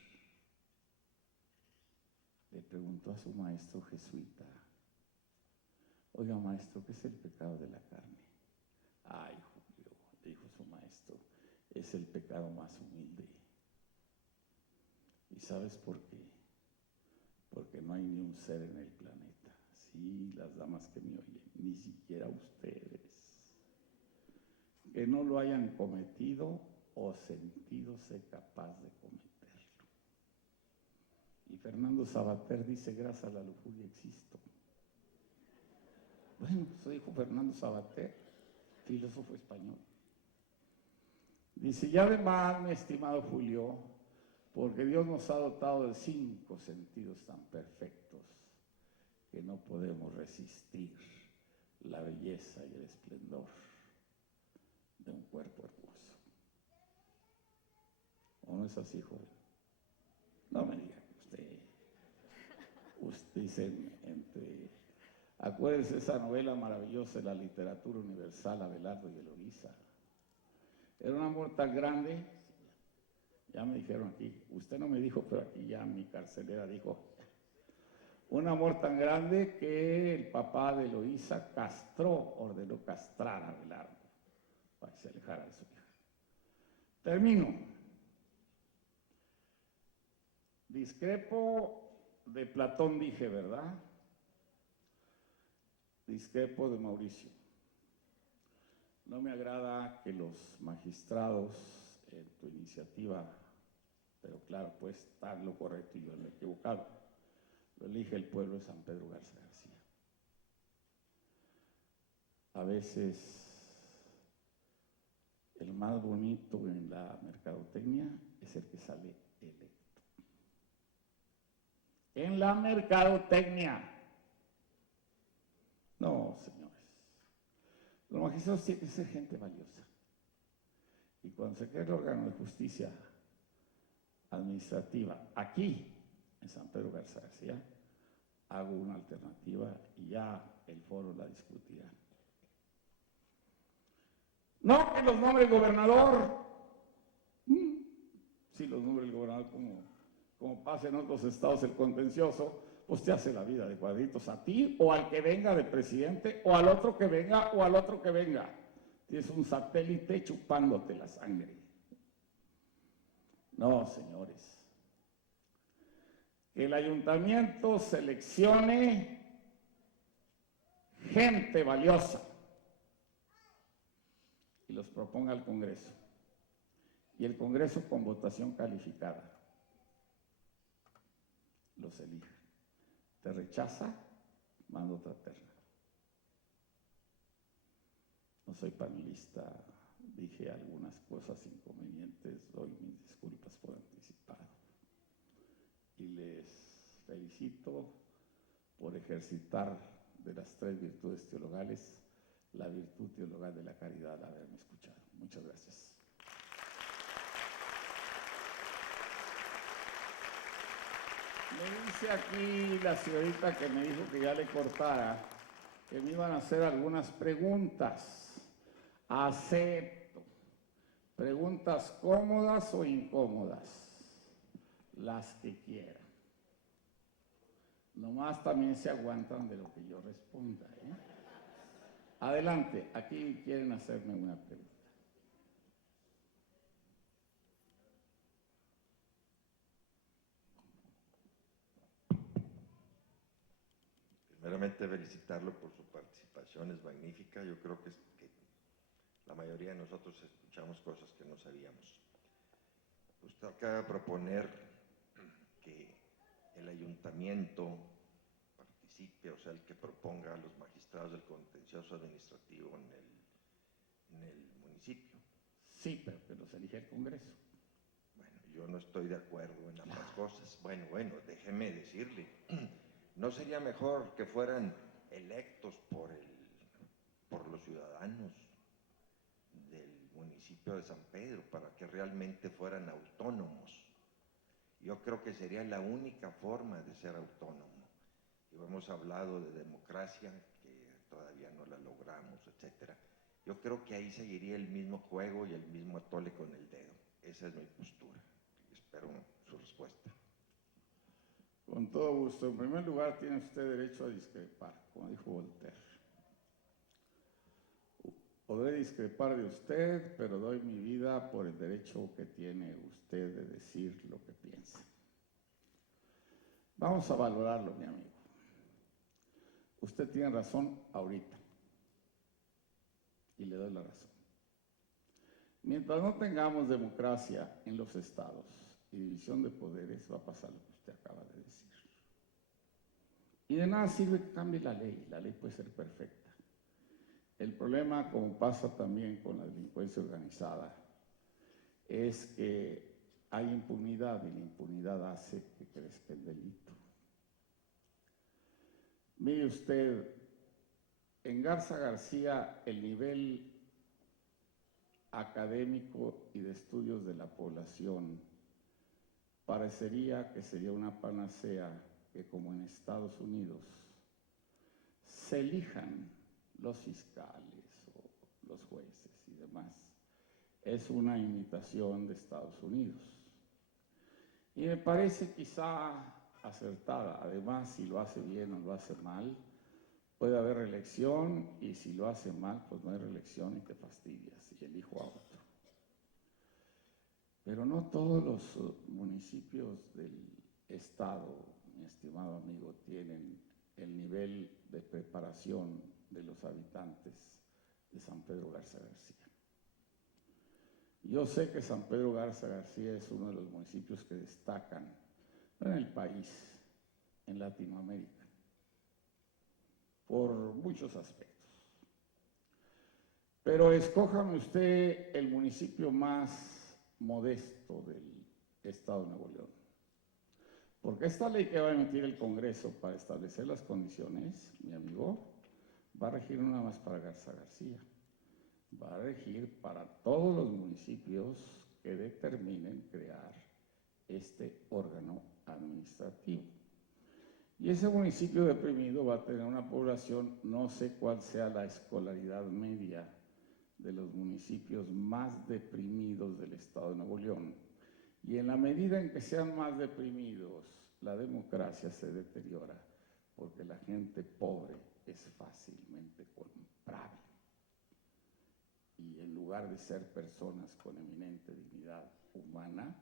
le preguntó a su maestro jesuita, oiga maestro, ¿qué es el pecado de la carne? Ay, Julio, dijo su maestro, es el pecado más humilde. ¿Y sabes por qué? Porque no hay ni un ser en el planeta, sí, las damas que me oyen, ni siquiera ustedes, que no lo hayan cometido o sentídose capaz de cometerlo. Y Fernando Sabater dice, gracias a la lujuria existo. Bueno, eso dijo Fernando Sabater, filósofo español. Dice, y además, mi estimado Julio, porque Dios nos ha dotado de 5 sentidos tan perfectos que no podemos resistir la belleza y el esplendor de un cuerpo hermoso. ¿O no es así, joven? No me diga usted dice acuérdese esa novela maravillosa de la literatura universal, Abelardo y Eloísa. Era un amor tan grande, ya me dijeron aquí, usted no me dijo, pero aquí ya mi carcelera dijo, un amor tan grande que el papá de Eloísa ordenó castrar a Abelardo para que se alejara de su hija. Termino. Discrepo de Platón, dije, ¿verdad? Discrepo de Mauricio. No me agrada que los magistrados en tu iniciativa, pero claro, puede estar lo correcto y yo en lo equivocado, lo elige el pueblo de San Pedro Garza García. A veces el más bonito en la mercadotecnia es el que sale electo. En la mercadotecnia. No, señores. Los magistrados tienen que ser gente valiosa. Y cuando se crea el órgano de justicia administrativa aquí, en San Pedro Garza García, hago una alternativa y ya el foro la discutirá. No que los nombre el gobernador. Si los nombra el gobernador como pasa en otros estados el contencioso, pues te hace la vida de cuadritos a ti o al que venga de presidente o al otro que venga o al otro que venga. Tienes un satélite chupándote la sangre. No, señores. Que el ayuntamiento seleccione gente valiosa y los proponga al Congreso. Y el Congreso con votación calificada los elige. Te rechaza, manda otra terna. No soy panelista, dije algunas cosas inconvenientes, doy mis disculpas por anticipado. Y les felicito por ejercitar de las 3 virtudes teologales, la virtud teologal de la caridad al haberme escuchado. Muchas gracias. Me dice aquí la señorita que me dijo que ya le cortara, que me iban a hacer algunas preguntas. Acepto. Preguntas cómodas o incómodas, las que quieran. Nomás también se aguantan de lo que yo responda, ¿eh? Adelante, aquí quieren hacerme una pregunta. Primeramente felicitarlo por su participación, es magnífica. Yo creo que la mayoría de nosotros escuchamos cosas que no sabíamos. Usted acaba de proponer que el ayuntamiento participe, o sea, el que proponga a los magistrados del contencioso administrativo en el municipio. Sí, pero que los elige el Congreso. Bueno, yo no estoy de acuerdo en ambas cosas. Bueno, déjeme decirle, ¿no sería mejor que fueran electos por los ciudadanos del municipio de San Pedro para que realmente fueran autónomos? Yo creo que sería la única forma de ser autónomo. Y hemos hablado de democracia, que todavía no la logramos, etcétera. Yo creo que ahí seguiría el mismo juego y el mismo atole con el dedo. Esa es mi postura. Espero su respuesta. Con todo gusto. En primer lugar, tiene usted derecho a discrepar, como dijo Voltaire. Podré discrepar de usted, pero doy mi vida por el derecho que tiene usted de decir lo que piensa. Vamos a valorarlo, mi amigo. Usted tiene razón ahorita. Y le doy la razón. Mientras no tengamos democracia en los estados y división de poderes, va a pasar lo que usted acaba de decir. Y de nada sirve que cambie la ley puede ser perfecta. El problema, como pasa también con la delincuencia organizada, es que hay impunidad y la impunidad hace que crezca el delito. Mire usted, en Garza García el nivel académico y de estudios de la población, parecería que sería una panacea que, como en Estados Unidos, se elijan los fiscales o los jueces y demás. Es una imitación de Estados Unidos. Y me parece quizá acertada. Además, si lo hace bien o lo hace mal, puede haber reelección, y si lo hace mal, pues no hay reelección y te fastidias y elijo a otro. Pero no todos los municipios del estado, mi estimado amigo, tienen el nivel de preparación de los habitantes de San Pedro Garza García. Yo sé que San Pedro Garza García es uno de los municipios que destacan, no en el país, en Latinoamérica, por muchos aspectos. Pero escójame usted el municipio más modesto del estado de Nuevo León. Porque esta ley que va a emitir el Congreso para establecer las condiciones, mi amigo, va a regir no nada más para Garza García, va a regir para todos los municipios que determinen crear este órgano administrativo. Y ese municipio deprimido va a tener una población, no sé cuál sea la escolaridad media de los municipios más deprimidos del estado de Nuevo León. Y en la medida en que sean más deprimidos, la democracia se deteriora, porque la gente pobre es fácilmente comprable. Y en lugar de ser personas con eminente dignidad humana,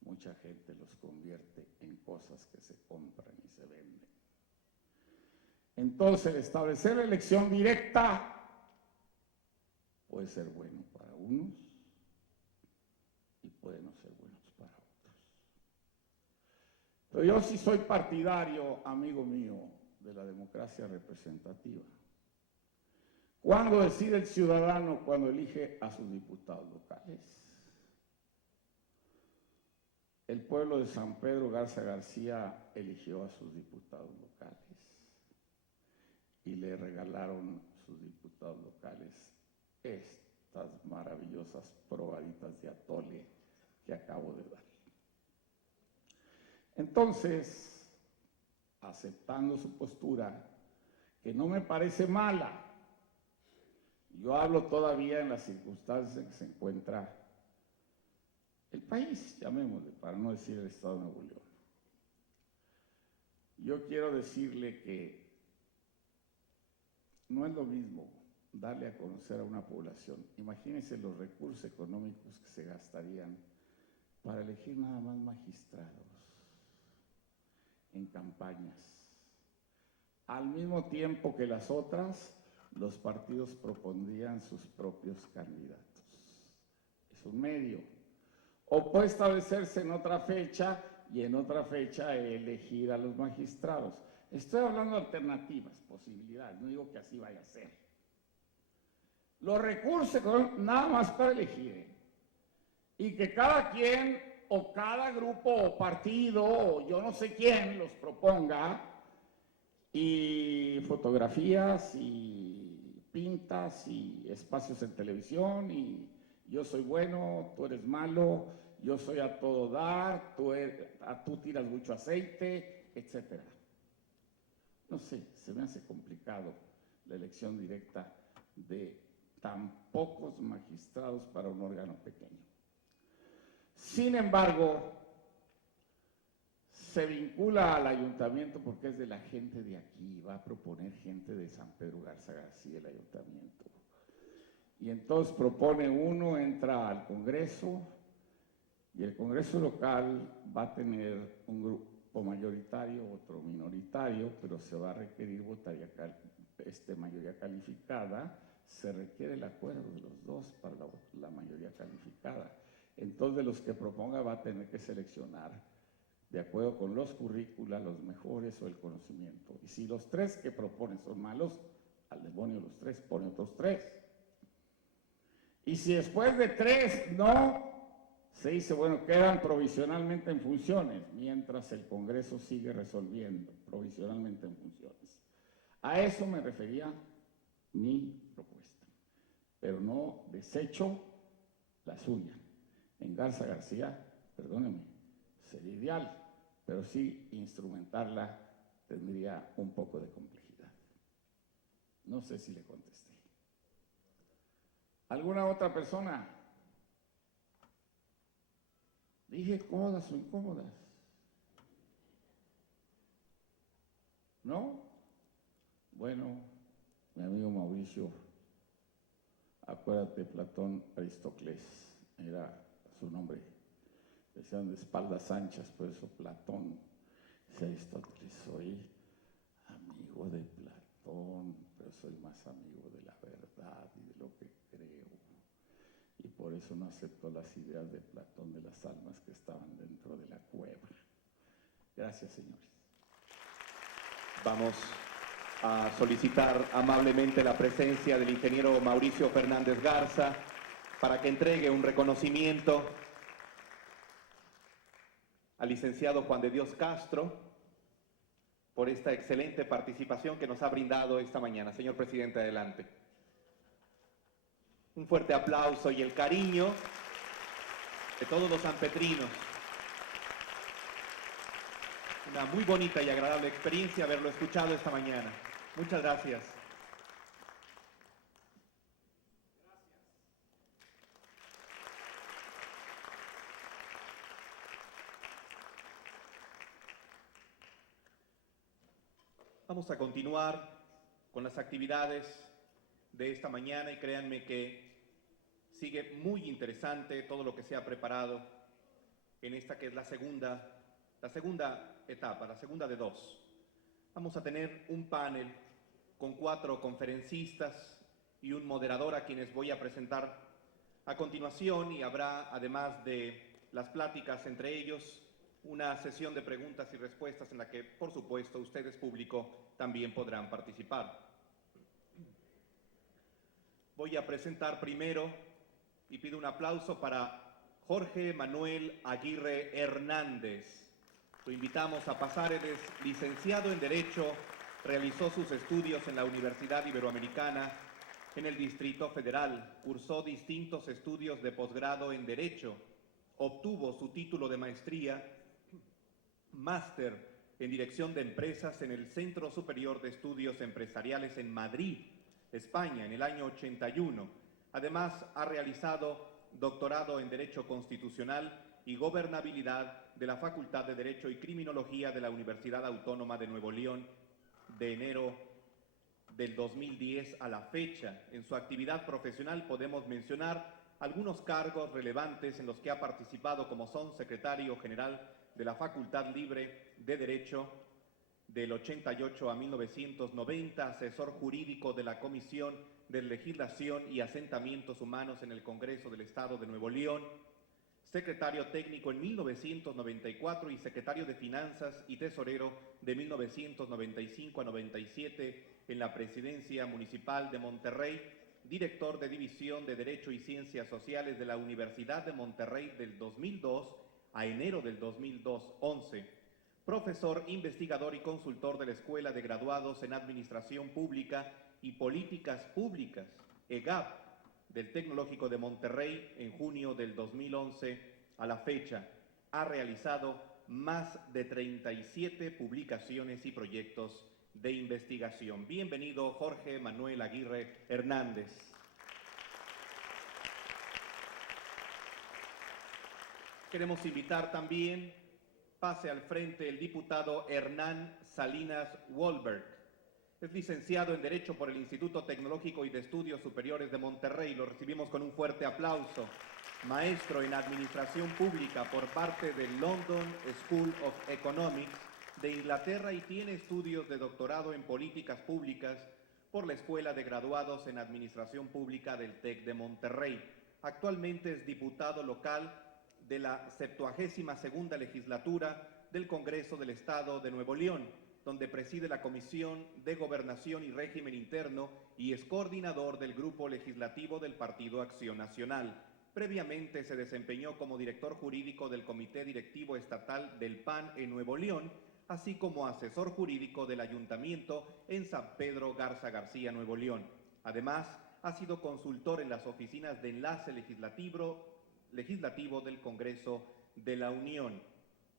mucha gente los convierte en cosas que se compran y se venden. Entonces, establecer la elección directa puede ser bueno para unos y puede no ser bueno para otros. Pero yo sí soy partidario, amigo mío, de la democracia representativa. ¿Cuándo decide el ciudadano cuando elige a sus diputados locales? El pueblo de San Pedro Garza García eligió a sus diputados locales y le regalaron sus diputados locales estas maravillosas probaditas de atole que acabo de dar. Entonces, aceptando su postura, que no me parece mala, yo hablo todavía en las circunstancias en que se encuentra el país, llamémosle, para no decir el estado de Nuevo León. Yo quiero decirle que no es lo mismo darle a conocer a una población. Imagínense los recursos económicos que se gastarían para elegir nada más magistrados en campañas. Al mismo tiempo que las otras, los partidos propondrían sus propios candidatos. Es un medio. O puede establecerse en otra fecha y en otra fecha elegir a los magistrados. Estoy hablando de alternativas, posibilidades, no digo que así vaya a ser. Los recursos nada más para elegir. Y que cada quien o cada grupo o partido o yo no sé quién los proponga, y fotografías y pintas y espacios en televisión y yo soy bueno, tú eres malo, yo soy a todo dar, tú tiras mucho aceite, etc. No sé, se me hace complicado la elección directa de tan pocos magistrados para un órgano pequeño. Sin embargo, se vincula al ayuntamiento porque es de la gente de aquí, va a proponer gente de San Pedro Garza García el ayuntamiento. Y entonces propone uno, entra al Congreso, y el Congreso local va a tener un grupo mayoritario, otro minoritario, pero se va a requerir mayoría calificada, se requiere el acuerdo de los dos para la mayoría calificada. Entonces, de los que proponga va a tener que seleccionar de acuerdo con los currícula, los mejores o el conocimiento. Y si los tres que proponen son malos, al demonio los tres, pone otros tres. Y si después de tres no, se dice, bueno, quedan provisionalmente en funciones, mientras el Congreso sigue resolviendo, provisionalmente en funciones. A eso me refería mi propuesta, pero no desecho las uñas. En Garza García, perdónenme, sería ideal, pero sí instrumentarla tendría un poco de complejidad. No sé si le contesté. ¿Alguna otra persona? Dije cómodas o incómodas. ¿No? Bueno, mi amigo Mauricio, acuérdate, Platón Aristócles, era su nombre. Decían de espaldas anchas, por eso Platón. Dice Aristóteles, soy amigo de Platón, pero soy más amigo de la verdad y de lo que creo. Y por eso no acepto las ideas de Platón de las almas que estaban dentro de la cueva. Gracias, señores. Vamos a solicitar amablemente la presencia del ingeniero Mauricio Fernández Garza para que entregue un reconocimiento al licenciado Juan de Dios Castro por esta excelente participación que nos ha brindado esta mañana. Señor presidente, adelante. Un fuerte aplauso y el cariño de todos los sanpetrinos. Una muy bonita y agradable experiencia haberlo escuchado esta mañana. Muchas gracias. Vamos a continuar con las actividades de esta mañana y créanme que sigue muy interesante todo lo que se ha preparado en esta que es la segunda etapa, la segunda de dos. Vamos a tener un panel con 4 conferencistas y un moderador a quienes voy a presentar a continuación, y habrá, además de las pláticas entre ellos, una sesión de preguntas y respuestas en la que, por supuesto, ustedes, público, también podrán participar. Voy a presentar primero, y pido un aplauso para Jorge Manuel Aguirre Hernández. Lo invitamos a pasar. Él es licenciado en Derecho, realizó sus estudios en la Universidad Iberoamericana en el Distrito Federal, cursó distintos estudios de posgrado en Derecho, obtuvo su título de maestría, máster en Dirección de Empresas en el Centro Superior de Estudios Empresariales en Madrid, España, en el año 81. Además, ha realizado doctorado en Derecho Constitucional y Gobernabilidad de la Facultad de Derecho y Criminología de la Universidad Autónoma de Nuevo León, de enero del 2010 a la fecha. En su actividad profesional podemos mencionar algunos cargos relevantes en los que ha participado, como son secretario general de la Facultad Libre de Derecho del 88 a 1990, asesor jurídico de la Comisión de Legislación y Asentamientos Humanos en el Congreso del Estado de Nuevo León, secretario técnico en 1994 y secretario de Finanzas y Tesorero de 1995 a 97 en la Presidencia Municipal de Monterrey, director de División de Derecho y Ciencias Sociales de la Universidad de Monterrey del 2002 a enero del 2011, profesor, investigador y consultor de la Escuela de Graduados en Administración Pública y Políticas Públicas, EGAP, del Tecnológico de Monterrey en junio del 2011 a la fecha. Ha realizado más de 37 publicaciones y proyectos de investigación. Bienvenido, Jorge Manuel Aguirre Hernández. Queremos invitar también, pase al frente, el diputado Hernán Salinas Wolberg. Es licenciado en Derecho por el Instituto Tecnológico y de Estudios Superiores de Monterrey. Lo recibimos con un fuerte aplauso. Maestro en Administración Pública por parte del London School of Economics de Inglaterra y tiene estudios de doctorado en Políticas Públicas por la Escuela de Graduados en Administración Pública del TEC de Monterrey. Actualmente es diputado local de la 72ª legislatura del Congreso del Estado de Nuevo León, donde preside la Comisión de Gobernación y Régimen Interno y es coordinador del Grupo Legislativo del Partido Acción Nacional. Previamente se desempeñó como director jurídico del Comité Directivo Estatal del PAN en Nuevo León, así como asesor jurídico del Ayuntamiento en San Pedro Garza García, Nuevo León. Además, ha sido consultor en las oficinas de Enlace Legislativo Legislativo del Congreso de la Unión.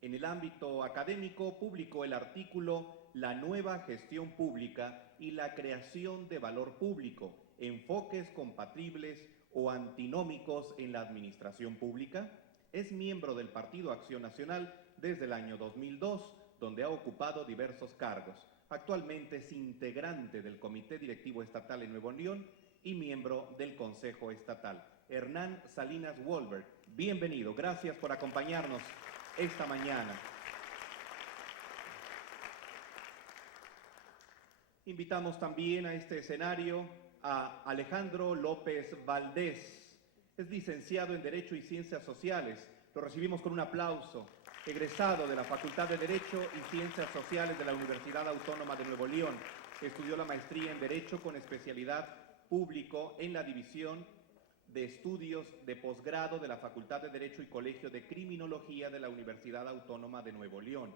En el ámbito académico, publicó el artículo La nueva gestión pública y la creación de valor público, enfoques compatibles o antinómicos en la administración pública. Es miembro del Partido Acción Nacional desde el año 2002, donde ha ocupado diversos cargos. Actualmente es integrante del Comité Directivo Estatal en Nuevo León y miembro del Consejo Estatal. Hernán Salinas Wolberg, bienvenido. Gracias por acompañarnos esta mañana. Invitamos también a este escenario a Alejandro López Valdés. Es licenciado en Derecho y Ciencias Sociales. Lo recibimos con un aplauso. Egresado de la Facultad de Derecho y Ciencias Sociales de la Universidad Autónoma de Nuevo León. Estudió la maestría en Derecho con especialidad público en la División de Estudios de Posgrado de la Facultad de Derecho y Colegio de Criminología de la Universidad Autónoma de Nuevo León.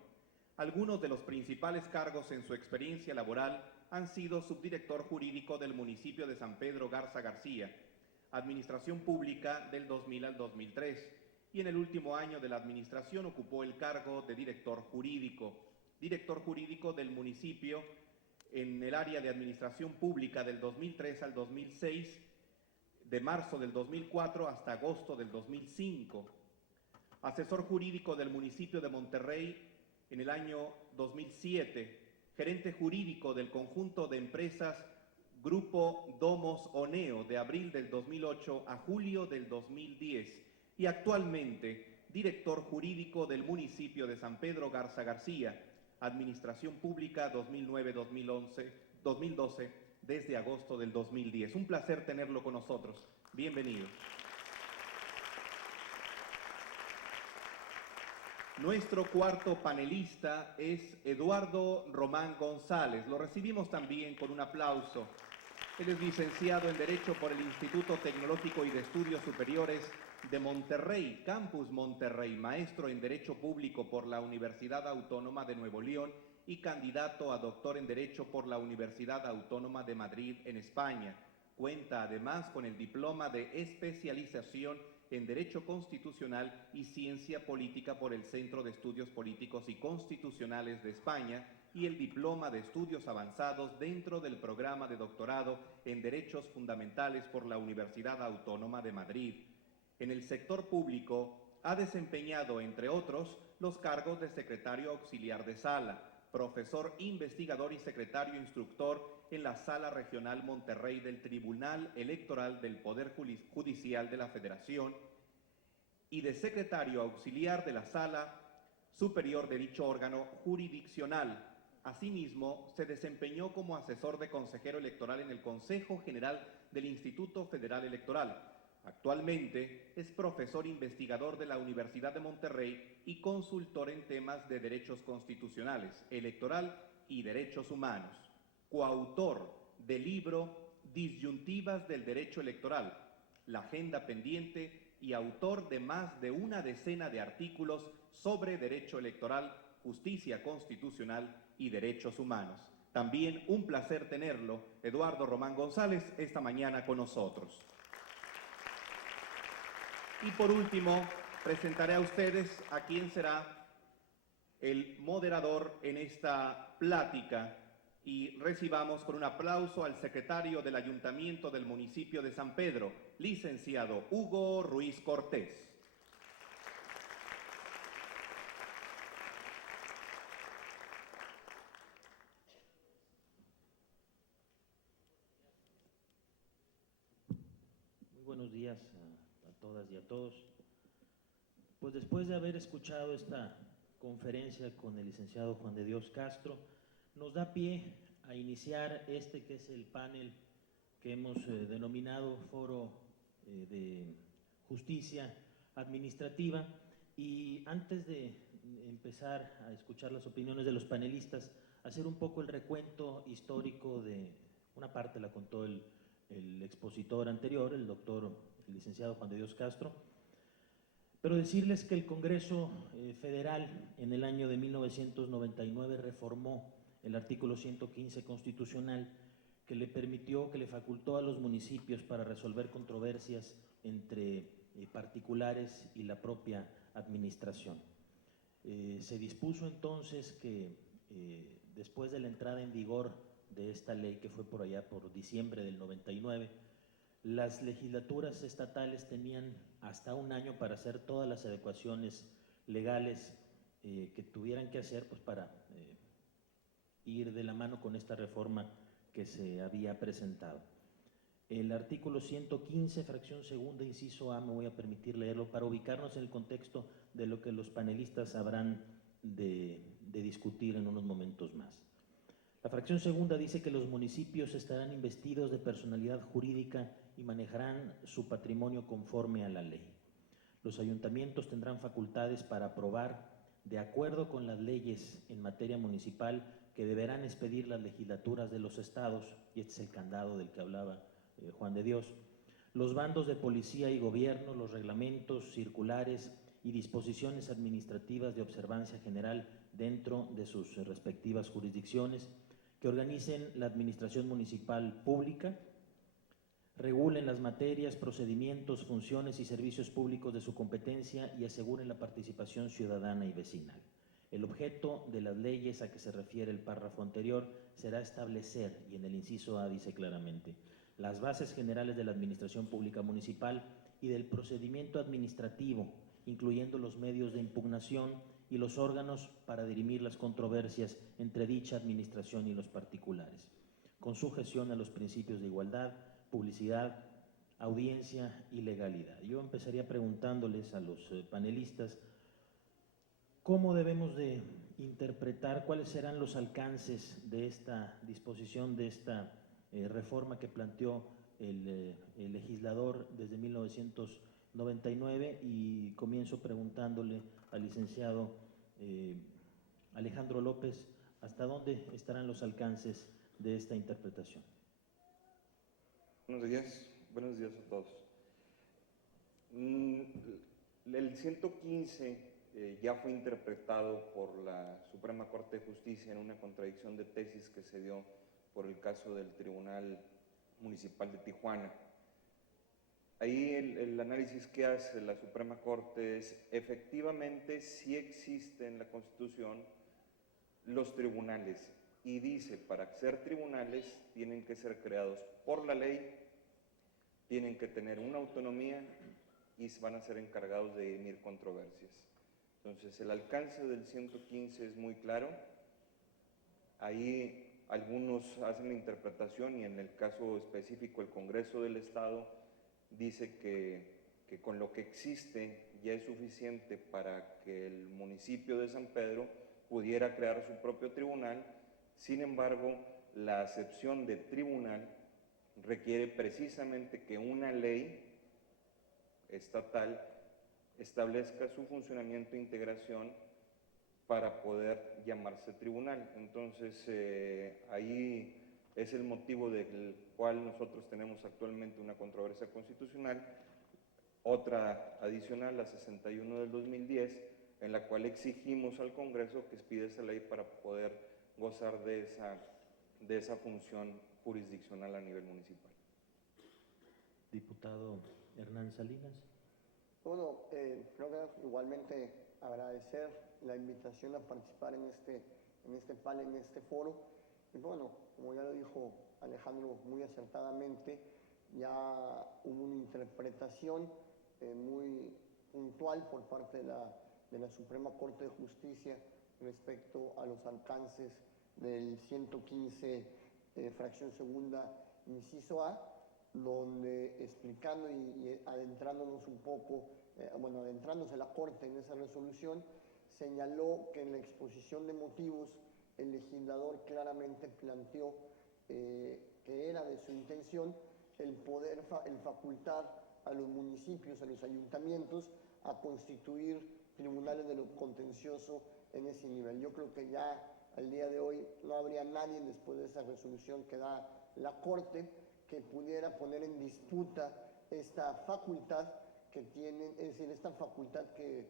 Algunos de los principales cargos en su experiencia laboral han sido subdirector jurídico del municipio de San Pedro Garza García, Administración Pública del 2000 al 2003, y en el último año de la administración ocupó el cargo de director jurídico del municipio en el área de Administración Pública del 2003 al 2006, de marzo del 2004 hasta agosto del 2005. Asesor jurídico del municipio de Monterrey en el año 2007, gerente jurídico del conjunto de empresas Grupo Domos Oneo de abril del 2008 a julio del 2010 y actualmente director jurídico del municipio de San Pedro Garza García, Administración Pública 2009-2012, desde agosto del 2010. Un placer tenerlo con nosotros. Bienvenido. Nuestro cuarto panelista es Eduardo Román González. Lo recibimos también con un aplauso. Él es licenciado en Derecho por el Instituto Tecnológico y de Estudios Superiores de Monterrey, Campus Monterrey, maestro en Derecho Público por la Universidad Autónoma de Nuevo León y candidato a doctor en Derecho por la Universidad Autónoma de Madrid en España. Cuenta además con el diploma de especialización en Derecho Constitucional y Ciencia Política por el Centro de Estudios Políticos y Constitucionales de España y el diploma de estudios avanzados dentro del programa de doctorado en Derechos Fundamentales por la Universidad Autónoma de Madrid. En el sector público ha desempeñado, entre otros, los cargos de secretario auxiliar de sala, profesor investigador y secretario instructor en la Sala Regional Monterrey del Tribunal Electoral del Poder Judicial de la Federación y de secretario auxiliar de la Sala Superior de dicho órgano jurisdiccional. Asimismo, se desempeñó como asesor de consejero electoral en el Consejo General del Instituto Federal Electoral. Actualmente es profesor investigador de la Universidad de Monterrey y consultor en temas de derechos constitucionales, electoral y derechos humanos. Coautor del libro Disyuntivas del Derecho Electoral, la agenda pendiente y autor de más de una decena de artículos sobre derecho electoral, justicia constitucional y derechos humanos. También un placer tenerlo, Eduardo Román González, esta mañana con nosotros. Y por último, presentaré a ustedes a quien será el moderador en esta plática y recibamos con un aplauso al secretario del Ayuntamiento del municipio de San Pedro, licenciado Hugo Ruiz Cortés. Muy buenos días a todas y a todos. Pues después de haber escuchado esta conferencia con el licenciado Juan de Dios Castro, nos da pie a iniciar este que es el panel que hemos denominado Foro de Justicia Administrativa. Y antes de empezar a escuchar las opiniones de los panelistas, hacer un poco el recuento histórico de una parte la contó el expositor anterior, el licenciado Juan de Dios Castro, pero decirles que el Congreso Federal en el año de 1999 reformó el artículo 115 constitucional que le facultó a los municipios para resolver controversias entre particulares y la propia administración. Se dispuso entonces que después de la entrada en vigor de esta ley, que fue por allá por diciembre del 99, las legislaturas estatales tenían hasta un año para hacer todas las adecuaciones legales que tuvieran que hacer, pues, para ir de la mano con esta reforma que se había presentado. El artículo 115, fracción segunda, inciso A, me voy a permitir leerlo para ubicarnos en el contexto de lo que los panelistas habrán de discutir en unos momentos más. La fracción segunda dice que los municipios estarán investidos de personalidad jurídica y manejarán su patrimonio conforme a la ley. Los ayuntamientos tendrán facultades para aprobar, de acuerdo con las leyes en materia municipal, que deberán expedir las legislaturas de los estados, y este es el candado del que hablaba Juan de Dios, los bandos de policía y gobierno, los reglamentos, circulares y disposiciones administrativas de observancia general dentro de sus respectivas jurisdicciones, que organicen la administración municipal pública, regulen las materias, procedimientos, funciones y servicios públicos de su competencia y aseguren la participación ciudadana y vecinal. El objeto de las leyes a que se refiere el párrafo anterior será establecer, y en el inciso A dice claramente, las bases generales de la administración pública municipal y del procedimiento administrativo, incluyendo los medios de impugnación y los órganos para dirimir las controversias entre dicha administración y los particulares, con sujeción a los principios de igualdad, publicidad, audiencia y legalidad. Yo empezaría preguntándoles a los panelistas cómo debemos de interpretar, cuáles serán los alcances de esta disposición, de esta reforma que planteó el legislador desde 1999, y comienzo preguntándole al licenciado Alejandro López, ¿hasta dónde estarán los alcances de esta interpretación? Buenos días a todos. El 115 ya fue interpretado por la Suprema Corte de Justicia en una contradicción de tesis que se dio por el caso del Tribunal Municipal de Tijuana. Ahí el análisis que hace la Suprema Corte es, efectivamente, sí existe en la Constitución los tribunales, y dice, para ser tribunales tienen que ser creados por la ley, tienen que tener una autonomía y van a ser encargados de dirimir controversias. Entonces, el alcance del 115 es muy claro. Ahí algunos hacen la interpretación, y en el caso específico el Congreso del Estado dice que con lo que existe ya es suficiente para que el municipio de San Pedro pudiera crear su propio tribunal. Sin embargo, la acepción de tribunal requiere precisamente que una ley estatal establezca su funcionamiento e integración para poder llamarse tribunal. Entonces, ahí es el motivo del cual nosotros tenemos actualmente una controversia constitucional, otra adicional, la 61 del 2010, en la cual exigimos al Congreso que expida esa ley para poder gozar de esa función jurisdiccional a nivel municipal. Diputado Hernán Salinas. Bueno, creo que igualmente agradecer la invitación a participar en este panel, en este foro. Y bueno, como ya lo dijo Alejandro muy acertadamente, ya hubo una interpretación muy puntual por parte de la Suprema Corte de Justicia respecto a los alcances del 115, fracción segunda, inciso A, donde explicando y adentrándonos un poco, adentrándose la Corte en esa resolución, señaló que en la exposición de motivos el legislador claramente planteó que era de su intención el facultar a los municipios, a los ayuntamientos, a constituir tribunales de lo contencioso en ese nivel. Yo creo que ya al día de hoy no habría nadie, después de esa resolución que da la Corte, que pudiera poner en disputa esta facultad que tienen, es decir, esta facultad que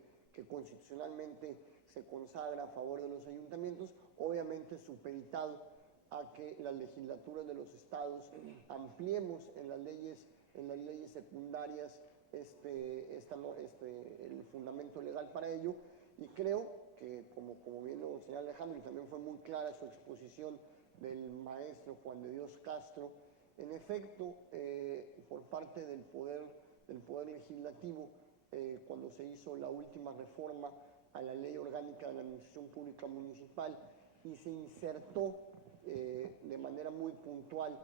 constitucionalmente se consagra a favor de los ayuntamientos, obviamente supeditado a que las legislaturas de los estados ampliemos en las leyes secundarias el fundamento legal para ello, y creo que, como bien lo señala Alejandro, y también fue muy clara su exposición del maestro Juan de Dios Castro, en efecto, por parte del Poder Legislativo, cuando se hizo la última reforma a la Ley Orgánica de la Administración Pública Municipal y se insertó de manera muy puntual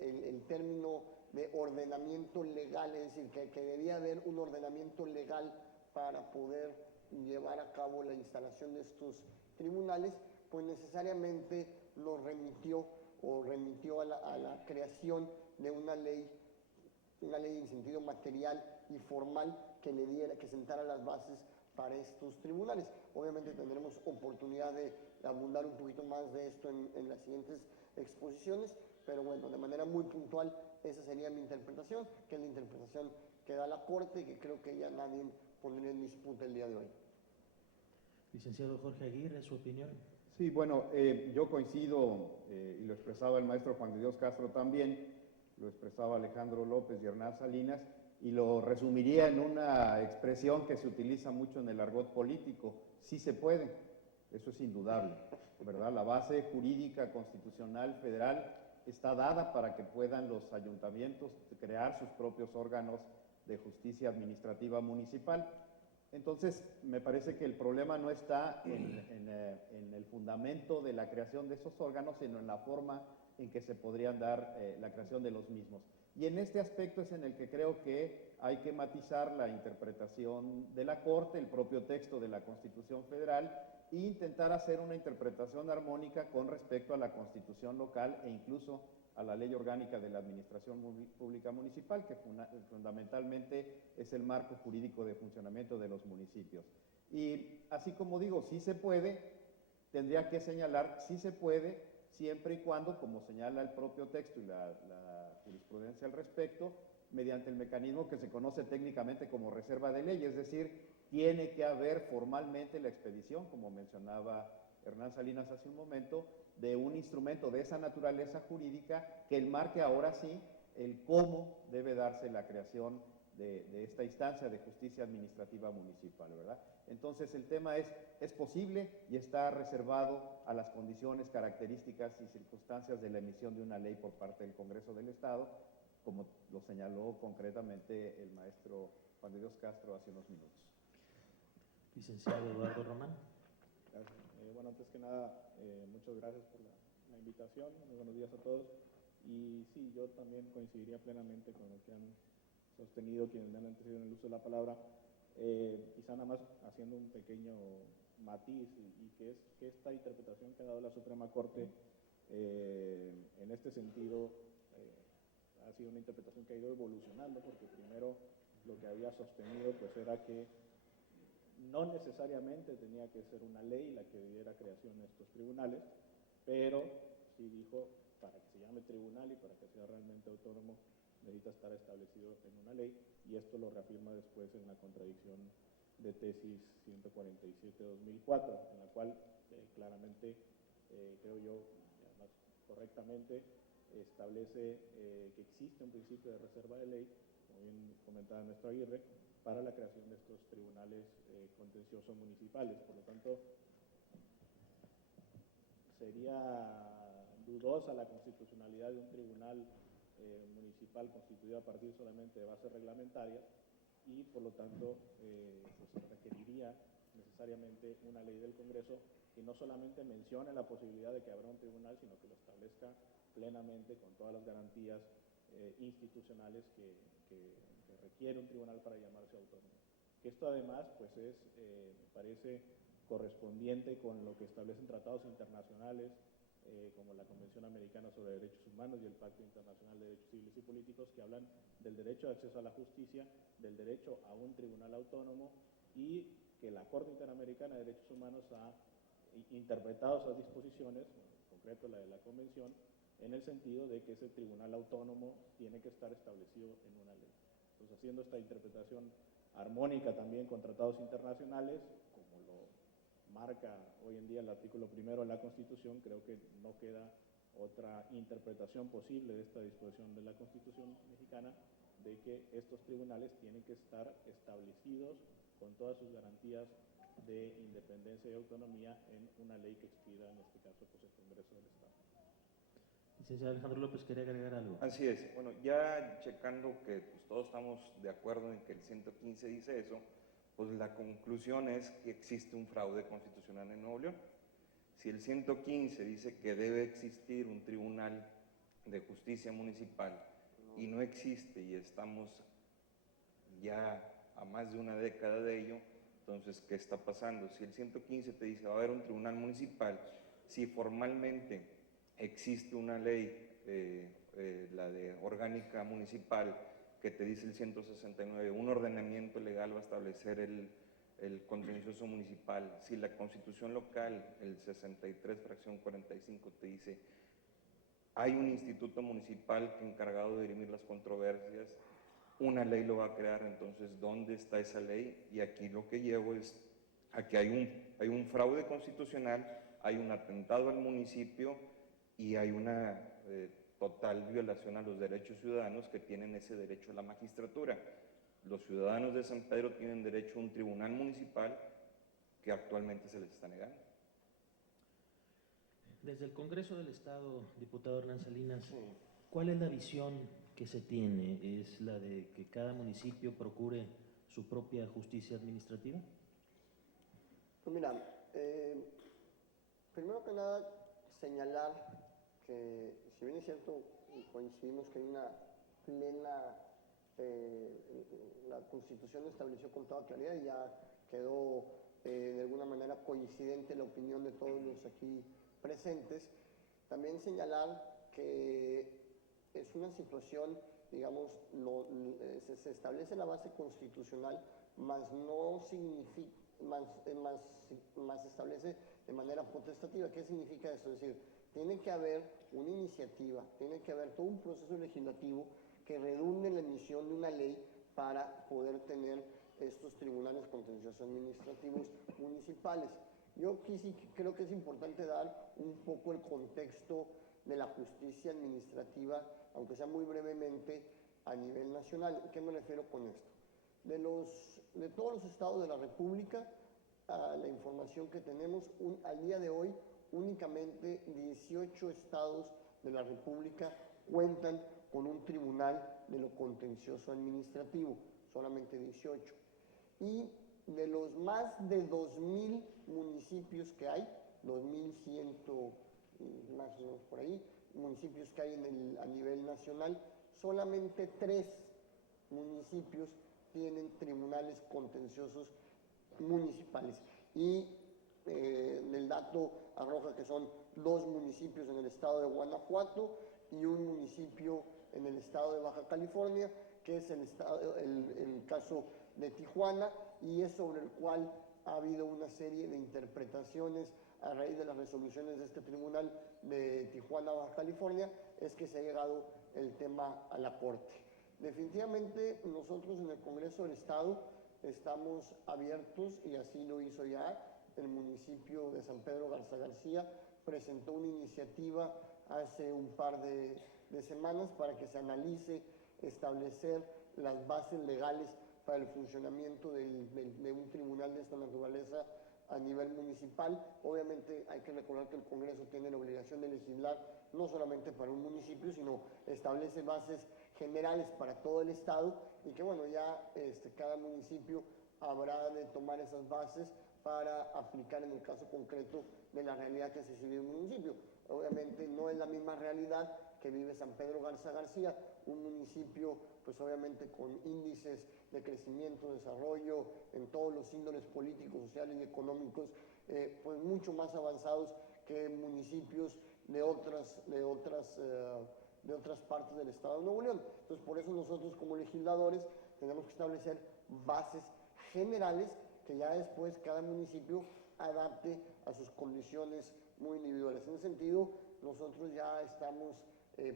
el término de ordenamiento legal, es decir, que debía haber un ordenamiento legal para poder llevar a cabo la instalación de estos tribunales, pues necesariamente nos remitió a la creación de una ley en sentido material y formal que sentara las bases para estos tribunales. Obviamente tendremos oportunidad de abundar un poquito más de esto en las siguientes exposiciones, pero bueno, de manera muy puntual, esa sería mi interpretación, que es la interpretación que da la Corte y que creo que ya nadie pondría en disputa el día de hoy. Licenciado Jorge Aguirre, su opinión. Sí, bueno, yo coincido, y lo expresaba el maestro Juan de Dios Castro también, lo expresaba Alejandro López y Hernán Salinas, y lo resumiría en una expresión que se utiliza mucho en el argot político: sí se puede, eso es indudable, ¿verdad? La base jurídica constitucional federal está dada para que puedan los ayuntamientos crear sus propios órganos de justicia administrativa municipal. Entonces, me parece que el problema no está en el fundamento de la creación de esos órganos, sino en la forma en que se podrían dar la creación de los mismos. Y en este aspecto es en el que creo que hay que matizar la interpretación de la Corte, el propio texto de la Constitución Federal, e intentar hacer una interpretación armónica con respecto a la Constitución local e incluso a la Ley Orgánica de la Administración Pública Municipal, que fundamentalmente es el marco jurídico de funcionamiento de los municipios. Y así como digo, sí se puede, tendría que señalar, sí se puede, siempre y cuando, como señala el propio texto y la jurisprudencia al respecto, mediante el mecanismo que se conoce técnicamente como reserva de ley, es decir, tiene que haber formalmente la expedición, como mencionaba Hernán Salinas hace un momento, de un instrumento de esa naturaleza jurídica que enmarque ahora sí el cómo debe darse la creación de esta instancia de justicia administrativa municipal, ¿verdad? Entonces el tema es posible y está reservado a las condiciones, características y circunstancias de la emisión de una ley por parte del Congreso del Estado, como lo señaló concretamente el maestro Juan de Dios Castro hace unos minutos. Licenciado Eduardo Román. Gracias. Bueno, antes que nada, muchas gracias por la invitación. Muy buenos días a todos. Y sí, yo también coincidiría plenamente con lo que han sostenido quienes me han antecedido en el uso de la palabra. Quizá nada más haciendo un pequeño matiz, y que es que esta interpretación que ha dado la Suprema Corte en este sentido ha sido una interpretación que ha ido evolucionando, porque primero lo que había sostenido pues era que no necesariamente tenía que ser una ley la que diera creación a estos tribunales, pero sí dijo, para que se llame tribunal y para que sea realmente autónomo, necesita estar establecido en una ley, y esto lo reafirma después en la contradicción de tesis 147-2004, en la cual claramente, creo yo, además correctamente, establece que existe un principio de reserva de ley, como bien comentaba el maestro Aguirre, para la creación de estos tribunales contenciosos municipales. Por lo tanto, sería dudosa la constitucionalidad de un tribunal municipal constituido a partir solamente de bases reglamentarias, y por lo tanto pues requeriría necesariamente una ley del Congreso que no solamente mencione la posibilidad de que habrá un tribunal, sino que lo establezca plenamente con todas las garantías institucionales que requiere un tribunal para llamarse autónomo. Que esto además pues me parece correspondiente con lo que establecen tratados internacionales como la Convención Americana sobre Derechos Humanos y el Pacto Internacional de Derechos Civiles y Políticos, que hablan del derecho de acceso a la justicia, del derecho a un tribunal autónomo, y que la Corte Interamericana de Derechos Humanos ha interpretado esas disposiciones, en concreto la de la Convención, en el sentido de que ese tribunal autónomo tiene que estar establecido en una ley. Entonces, haciendo esta interpretación armónica también con tratados internacionales, como lo marca hoy en día el artículo 1 de la Constitución, creo que no queda otra interpretación posible de esta disposición de la Constitución mexicana de que estos tribunales tienen que estar establecidos con todas sus garantías de independencia y autonomía en una ley que expida, en este caso, pues el Congreso del Estado. Licenciado Alejandro López, ¿quería agregar algo? Así es. Bueno, ya checando que pues, todos estamos de acuerdo en que el 115 dice eso, pues la conclusión es que existe un fraude constitucional en Nuevo León. Si el 115 dice que debe existir un tribunal de justicia municipal y no existe y estamos ya a más de una década de ello, entonces, ¿qué está pasando? Si el 115 te dice va a haber un tribunal municipal, si formalmente existe una ley, la de orgánica municipal, que te dice el 169, un ordenamiento legal va a establecer el contencioso municipal. Si la Constitución local, el 63, fracción 45, te dice hay un instituto municipal encargado de dirimir las controversias, una ley lo va a crear, entonces, ¿dónde está esa ley? Y aquí lo que llevo es a que hay un fraude constitucional, hay un atentado al municipio y hay una total violación a los derechos ciudadanos que tienen ese derecho a la magistratura. Los ciudadanos de San Pedro tienen derecho a un tribunal municipal que actualmente se les está negando. Desde el Congreso del Estado, diputado Hernán Salinas, ¿cuál es la visión que se tiene? ¿Es la de que cada municipio procure su propia justicia administrativa? Pues mira, primero que nada señalar que si bien es cierto y coincidimos que hay una plena, la Constitución lo estableció con toda claridad y ya quedó de alguna manera coincidente la opinión de todos los aquí presentes, también señalar que es una situación, digamos, se establece la base constitucional, más no significa, más establece de manera potestativa. ¿Qué significa esto? Es decir, tiene que haber una iniciativa, tiene que haber todo un proceso legislativo que redunde en la emisión de una ley para poder tener estos tribunales contenciosos administrativos municipales. Yo aquí sí creo que es importante dar un poco el contexto de la justicia administrativa, aunque sea muy brevemente, a nivel nacional. ¿Qué me refiero con esto? De todos los estados de la República, la información que tenemos, al día de hoy, únicamente 18 estados de la República cuentan con un tribunal de lo contencioso administrativo, solamente 18. Y de los más de 2.000 municipios que hay, 2.100 más o menos por ahí, municipios que hay a nivel nacional, solamente 3 municipios tienen tribunales contenciosos municipales. Y el dato arroja que son 2 municipios en el estado de Guanajuato y un municipio en el estado de Baja California, que es el caso de Tijuana, y es sobre el cual ha habido una serie de interpretaciones a raíz de las resoluciones de este tribunal de Tijuana, Baja California, es que se ha llegado el tema a la Corte. Definitivamente nosotros en el Congreso del Estado estamos abiertos, y así lo hizo ya el municipio de San Pedro Garza García, presentó una iniciativa hace un par de semanas para que se analice establecer las bases legales para el funcionamiento de un tribunal de esta naturaleza a nivel municipal. Obviamente hay que recordar que el Congreso tiene la obligación de legislar no solamente para un municipio, sino establece bases generales para todo el Estado, y que bueno, ya cada municipio habrá de tomar esas bases para aplicar en el caso concreto de la realidad que se vive en un municipio. Obviamente no es la misma realidad que vive San Pedro Garza García, un municipio pues obviamente con índices de crecimiento, desarrollo en todos los índoles políticos, sociales y económicos, pues mucho más avanzados que municipios de otras partes del estado de Nuevo León. Entonces, por eso nosotros como legisladores tenemos que establecer bases generales que ya después cada municipio adapte a sus condiciones muy individuales. En ese sentido, nosotros ya estamos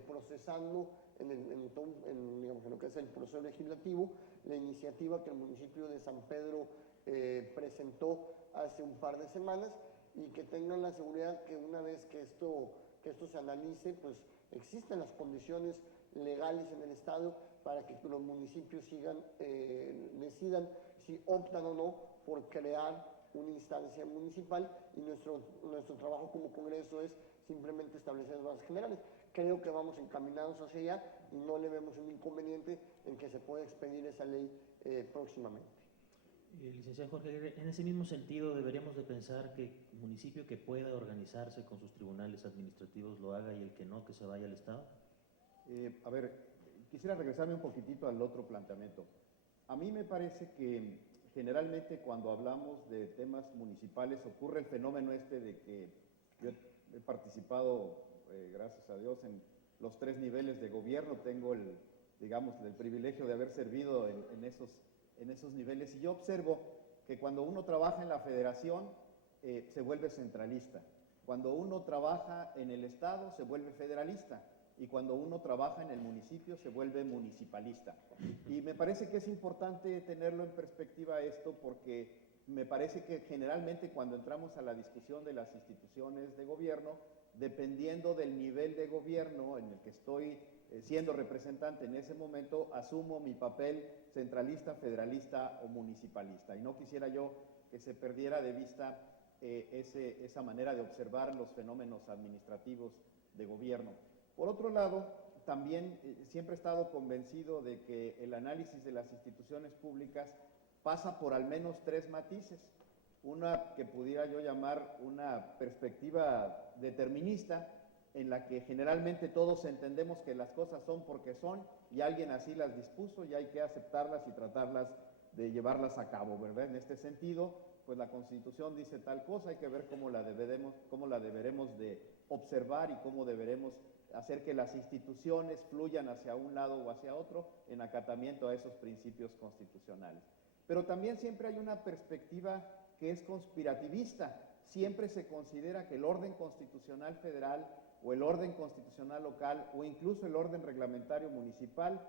procesando digamos, en lo que es el proceso legislativo, la iniciativa que el municipio de San Pedro presentó hace un par de semanas, y que tengan la seguridad que una vez que esto se analice, pues existen las condiciones legales en el Estado para que los municipios decidan si optan o no por crear una instancia municipal, y nuestro trabajo como Congreso es simplemente establecer las bases generales. Creo que vamos encaminados hacia allá y no le vemos un inconveniente en que se pueda expedir esa ley próximamente. Licenciado Jorge Aguirre, en ese mismo sentido, deberíamos de pensar que el municipio que pueda organizarse con sus tribunales administrativos lo haga, y el que no, que se vaya al Estado. A ver, quisiera regresarme un poquitito al otro planteamiento. A mí me parece que generalmente cuando hablamos de temas municipales ocurre el fenómeno este de que yo he participado, gracias a Dios, en los 3 niveles de gobierno. Tengo el privilegio de haber servido en esos niveles, y yo observo que cuando uno trabaja en la federación se vuelve centralista, cuando uno trabaja en el Estado se vuelve federalista, y cuando uno trabaja en el municipio se vuelve municipalista. Y me parece que es importante tenerlo en perspectiva esto, porque me parece que generalmente cuando entramos a la discusión de las instituciones de gobierno, dependiendo del nivel de gobierno en el que estoy siendo representante en ese momento, asumo mi papel centralista, federalista o municipalista. Y no quisiera yo que se perdiera de vista esa manera de observar los fenómenos administrativos de gobierno. Por otro lado, también siempre he estado convencido de que el análisis de las instituciones públicas pasa por al menos 3 matices. Una que pudiera yo llamar una perspectiva determinista, en la que generalmente todos entendemos que las cosas son porque son, y alguien así las dispuso y hay que aceptarlas y tratarlas de llevarlas a cabo, ¿verdad? En este sentido, pues la Constitución dice tal cosa, hay que ver cómo la deberemos de observar y cómo deberemos hacer que las instituciones fluyan hacia un lado o hacia otro en acatamiento a esos principios constitucionales. Pero también siempre hay una perspectiva que es conspirativista. Siempre se considera que el orden constitucional federal o el orden constitucional local o incluso el orden reglamentario municipal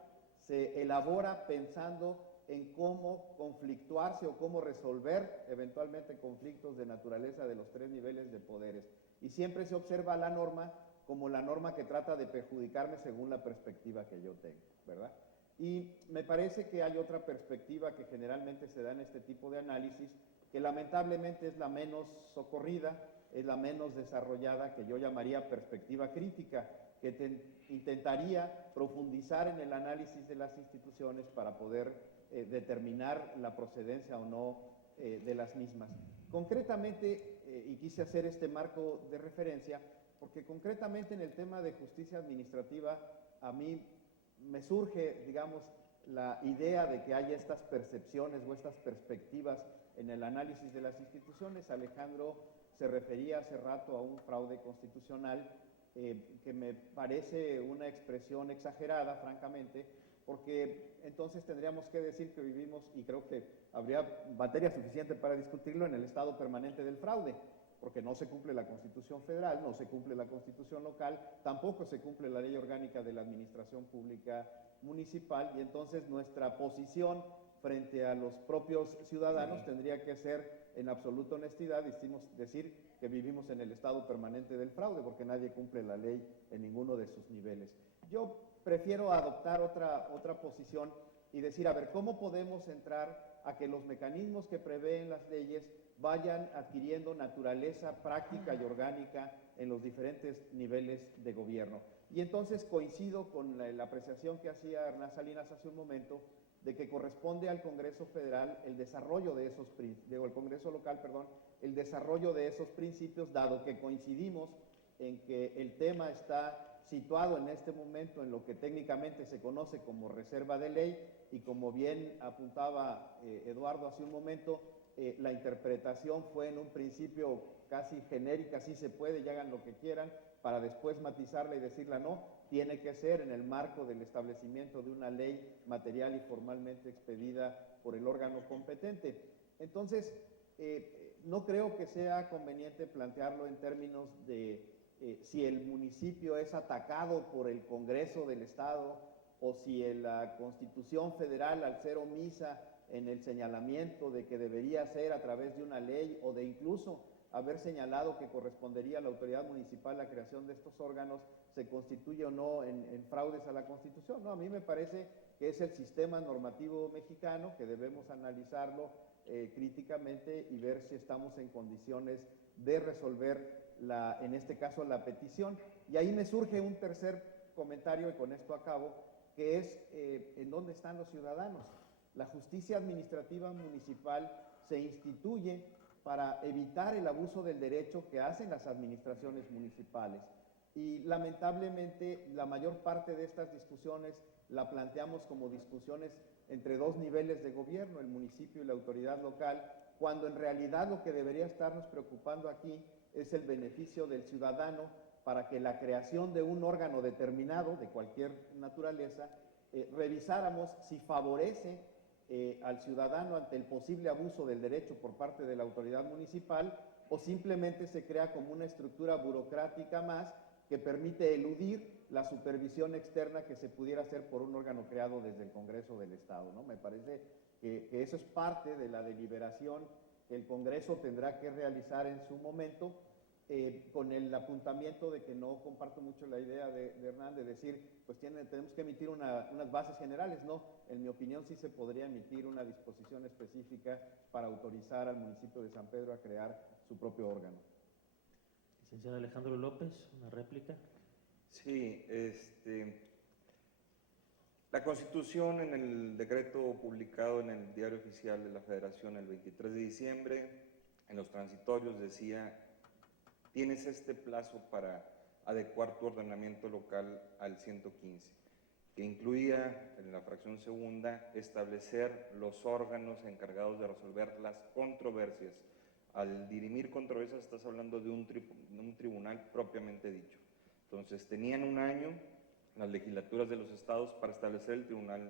se elabora pensando en cómo conflictuarse o cómo resolver eventualmente conflictos de naturaleza de los 3 niveles de poderes. Y siempre se observa la norma como la norma que trata de perjudicarme según la perspectiva que yo tengo, ¿verdad? Y me parece que hay otra perspectiva que generalmente se da en este tipo de análisis, que lamentablemente es la menos socorrida, es la menos desarrollada, que yo llamaría perspectiva crítica, que intentaría profundizar en el análisis de las instituciones para poder determinar la procedencia o no de las mismas. Concretamente, y quise hacer este marco de referencia, porque concretamente en el tema de justicia administrativa, a mí me surge, digamos, la idea de que hay estas percepciones o estas perspectivas en el análisis de las instituciones. Alejandro se refería hace rato a un fraude constitucional que me parece una expresión exagerada, francamente, porque entonces tendríamos que decir que vivimos, y creo que habría materia suficiente para discutirlo, en el estado permanente del fraude, porque no se cumple la Constitución federal, no se cumple la Constitución local, tampoco se cumple la Ley Orgánica de la Administración Pública Municipal, y entonces nuestra posición frente a los propios ciudadanos tendría que ser, en absoluta honestidad, decir que vivimos en el estado permanente del fraude, porque nadie cumple la ley en ninguno de sus niveles. Yo prefiero adoptar otra posición y decir, a ver, ¿cómo podemos entrar a que los mecanismos que prevén las leyes vayan adquiriendo naturaleza práctica y orgánica en los diferentes niveles de gobierno? Y entonces coincido con la apreciación que hacía Hernán Salinas hace un momento, de que corresponde al Congreso Federal el desarrollo de esos, el Congreso Local, perdón, el desarrollo de esos principios, dado que coincidimos en que el tema está situado en este momento en lo que técnicamente se conoce como reserva de ley, y como bien apuntaba Eduardo hace un momento, la interpretación fue en un principio casi genérica, sí se puede y hagan lo que quieran, para después matizarla y decirla no, tiene que ser en el marco del establecimiento de una ley material y formalmente expedida por el órgano competente. Entonces, no creo que sea conveniente plantearlo en términos de si el municipio es atacado por el Congreso del Estado, o si la Constitución Federal, al ser omisa en el señalamiento de que debería ser a través de una ley, o de incluso haber señalado que correspondería a la autoridad municipal la creación de estos órganos se constituye o no en fraudes a la Constitución. No, a mí me parece que es el sistema normativo mexicano, que debemos analizarlo críticamente y ver si estamos en condiciones de resolver, en este caso, la petición. Y ahí me surge un tercer comentario, y con esto acabo, que es en dónde están los ciudadanos. La justicia administrativa municipal se instituye para evitar el abuso del derecho que hacen las administraciones municipales. Y lamentablemente la mayor parte de estas discusiones la planteamos como discusiones entre dos niveles de gobierno, el municipio y la autoridad local, cuando en realidad lo que debería estarnos preocupando aquí es el beneficio del ciudadano para que la creación de un órgano determinado, de cualquier naturaleza, revisáramos si favorece al ciudadano ante el posible abuso del derecho por parte de la autoridad municipal o simplemente se crea como una estructura burocrática más que permite eludir la supervisión externa que se pudiera hacer por un órgano creado desde el Congreso del Estado, ¿no? Me parece que eso es parte de la deliberación que el Congreso tendrá que realizar en su momento, con el apuntamiento de que no comparto mucho la idea de Hernán de decir, pues tenemos que emitir unas bases generales. No, en mi opinión sí se podría emitir una disposición específica para autorizar al municipio de San Pedro a crear su propio órgano. Licenciado Alejandro López, una réplica. Sí, la Constitución en el decreto publicado en el Diario Oficial de la Federación el 23 de diciembre, en los transitorios decía: tienes este plazo para adecuar tu ordenamiento local al 115, que incluía en la fracción segunda establecer los órganos encargados de resolver las controversias. Al dirimir controversias estás hablando de un tribunal propiamente dicho. Entonces tenían un año las legislaturas de los estados para establecer el tribunal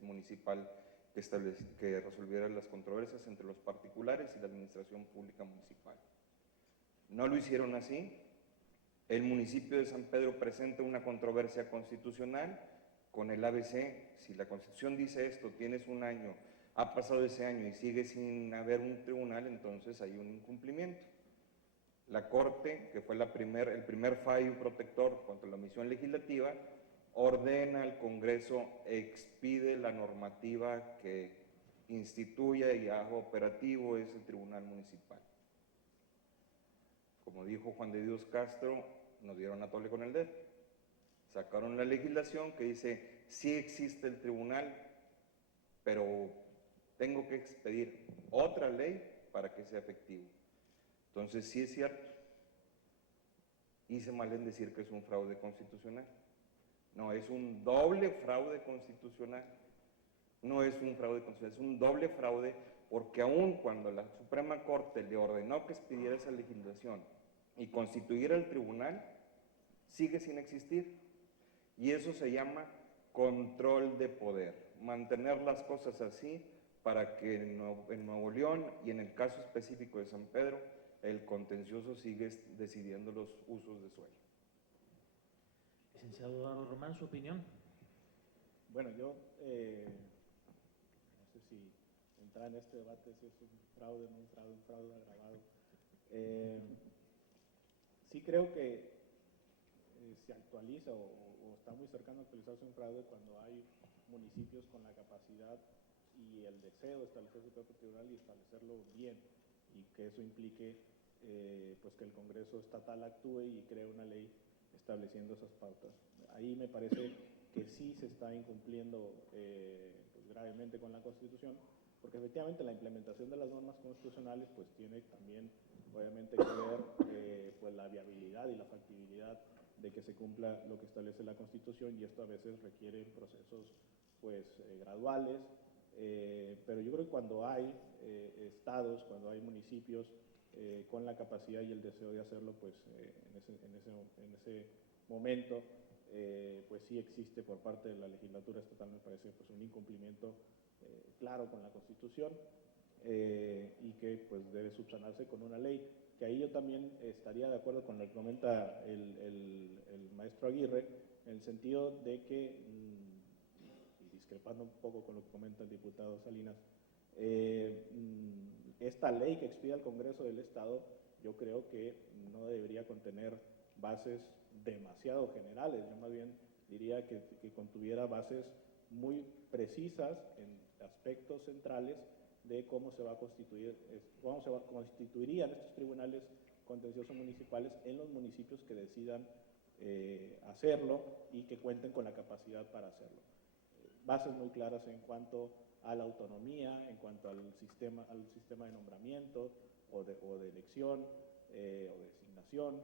municipal que resolviera las controversias entre los particulares y la administración pública municipal. No lo hicieron así. El municipio de San Pedro presenta una controversia constitucional con el ABC. Si la Constitución dice esto, tienes un año, ha pasado ese año y sigue sin haber un tribunal, entonces hay un incumplimiento. La Corte, que fue el primer fallo protector contra la omisión legislativa, ordena al Congreso, expide la normativa que instituya y haga operativo ese tribunal municipal. Como dijo Juan de Dios Castro, nos dieron a tole con el dedo. Sacaron la legislación que dice, sí existe el tribunal, pero tengo que expedir otra ley para que sea efectivo. Entonces, sí es cierto, hice mal en decir que es un fraude constitucional. No, es un doble fraude constitucional. No es un fraude constitucional, es un doble fraude, porque aun cuando la Suprema Corte le ordenó que expidiera esa legislación y constituyera el tribunal, sigue sin existir. Y eso se llama control de poder. Mantener las cosas así para que en Nuevo León y en el caso específico de San Pedro, el contencioso sigue decidiendo los usos de suelo. Licenciado Eduardo Román, ¿su opinión? Bueno, yo no sé si entrar en este debate si es un fraude, no un fraude agravado. Sí creo que se actualiza o está muy cercano a actualizarse un fraude cuando hay municipios con la capacidad y el deseo de establecer su propio tribunal y establecerlo bien, y que eso implique pues que el Congreso estatal actúe y cree una ley estableciendo esas pautas. Ahí me parece que sí se está incumpliendo pues gravemente con la Constitución, porque efectivamente la implementación de las normas constitucionales pues tiene también obviamente que ver pues la viabilidad y la factibilidad de que se cumpla lo que establece la Constitución, y esto a veces requiere procesos pues graduales, pero yo creo que cuando hay estados, cuando hay municipios con la capacidad y el deseo de hacerlo, pues en ese momento pues sí existe por parte de la legislatura estatal, me parece, pues un incumplimiento claro con la Constitución, y que pues debe subsanarse con una ley, que ahí yo también estaría de acuerdo con lo que comenta el maestro Aguirre, en el sentido de que, y discrepando un poco con lo que comenta el diputado Salinas, esta ley que expide al Congreso del Estado yo creo que no debería contener bases demasiado generales. Yo más bien diría que contuviera bases muy precisas en aspectos centrales de cómo se va a constituir, cómo se constituirían estos tribunales contenciosos municipales en los municipios que decidan hacerlo y que cuenten con la capacidad para hacerlo. Bases muy claras en cuanto a la autonomía, en cuanto al sistema de nombramiento o de elección o de designación,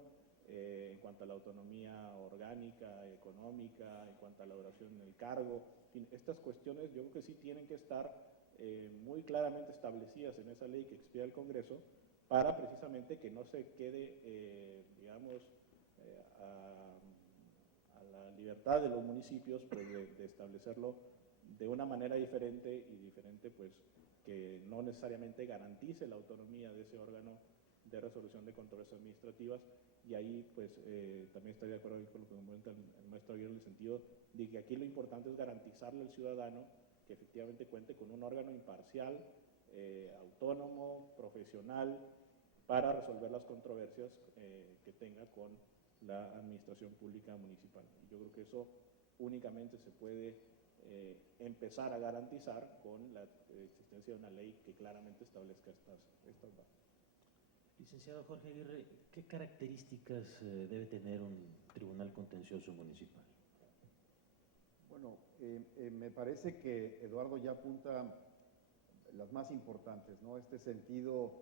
en cuanto a la autonomía orgánica, económica, en cuanto a la duración del cargo. En fin, estas cuestiones yo creo que sí tienen que estar muy claramente establecidas en esa ley que expida el Congreso para precisamente que no se quede, digamos, a la libertad de los municipios pues, de establecerlo de una manera diferente pues que no necesariamente garantice la autonomía de ese órgano de resolución de controversias administrativas. Y ahí pues también estoy de acuerdo con lo que comenta el maestro Aguirre en el sentido de que aquí lo importante es garantizarle al ciudadano que efectivamente cuente con un órgano imparcial, autónomo, profesional, para resolver las controversias que tenga con la administración pública municipal. Y yo creo que eso únicamente se puede empezar a garantizar con la existencia de una ley que claramente establezca estas bases. Licenciado Jorge Aguirre, ¿qué características debe tener un tribunal contencioso municipal? Bueno, me parece que Eduardo ya apunta las más importantes, ¿no? Este sentido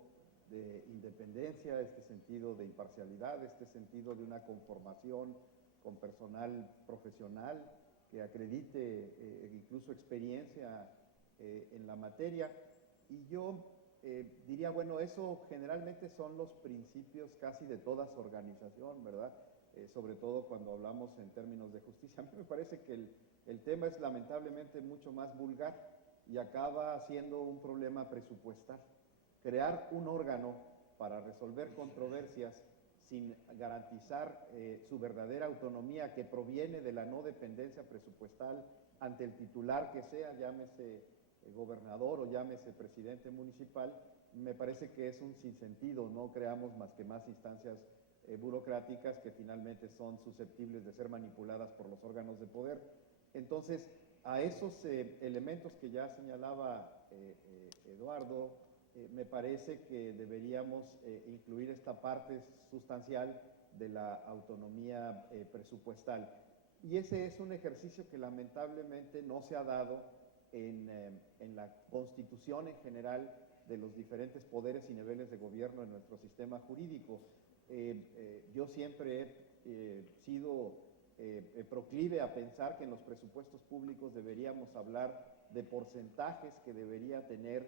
de independencia, este sentido de imparcialidad, este sentido de una conformación con personal profesional que acredite incluso experiencia en la materia. Y yo diría, bueno, eso generalmente son los principios casi de toda organización, ¿verdad? Sobre todo cuando hablamos en términos de justicia. A mí me parece que el tema es lamentablemente mucho más vulgar y acaba siendo un problema presupuestal. Crear un órgano para resolver controversias sin garantizar su verdadera autonomía que proviene de la no dependencia presupuestal ante el titular que sea, llámese gobernador o llámese presidente municipal, me parece que es un sinsentido. No creamos más que más instancias burocráticas que finalmente son susceptibles de ser manipuladas por los órganos de poder. Entonces, a esos elementos que ya señalaba Eduardo, me parece que deberíamos incluir esta parte sustancial de la autonomía presupuestal. Y ese es un ejercicio que lamentablemente no se ha dado en la constitución en general de los diferentes poderes y niveles de gobierno en nuestro sistema jurídico. Yo siempre he sido proclive a pensar que en los presupuestos públicos deberíamos hablar de porcentajes que debería tener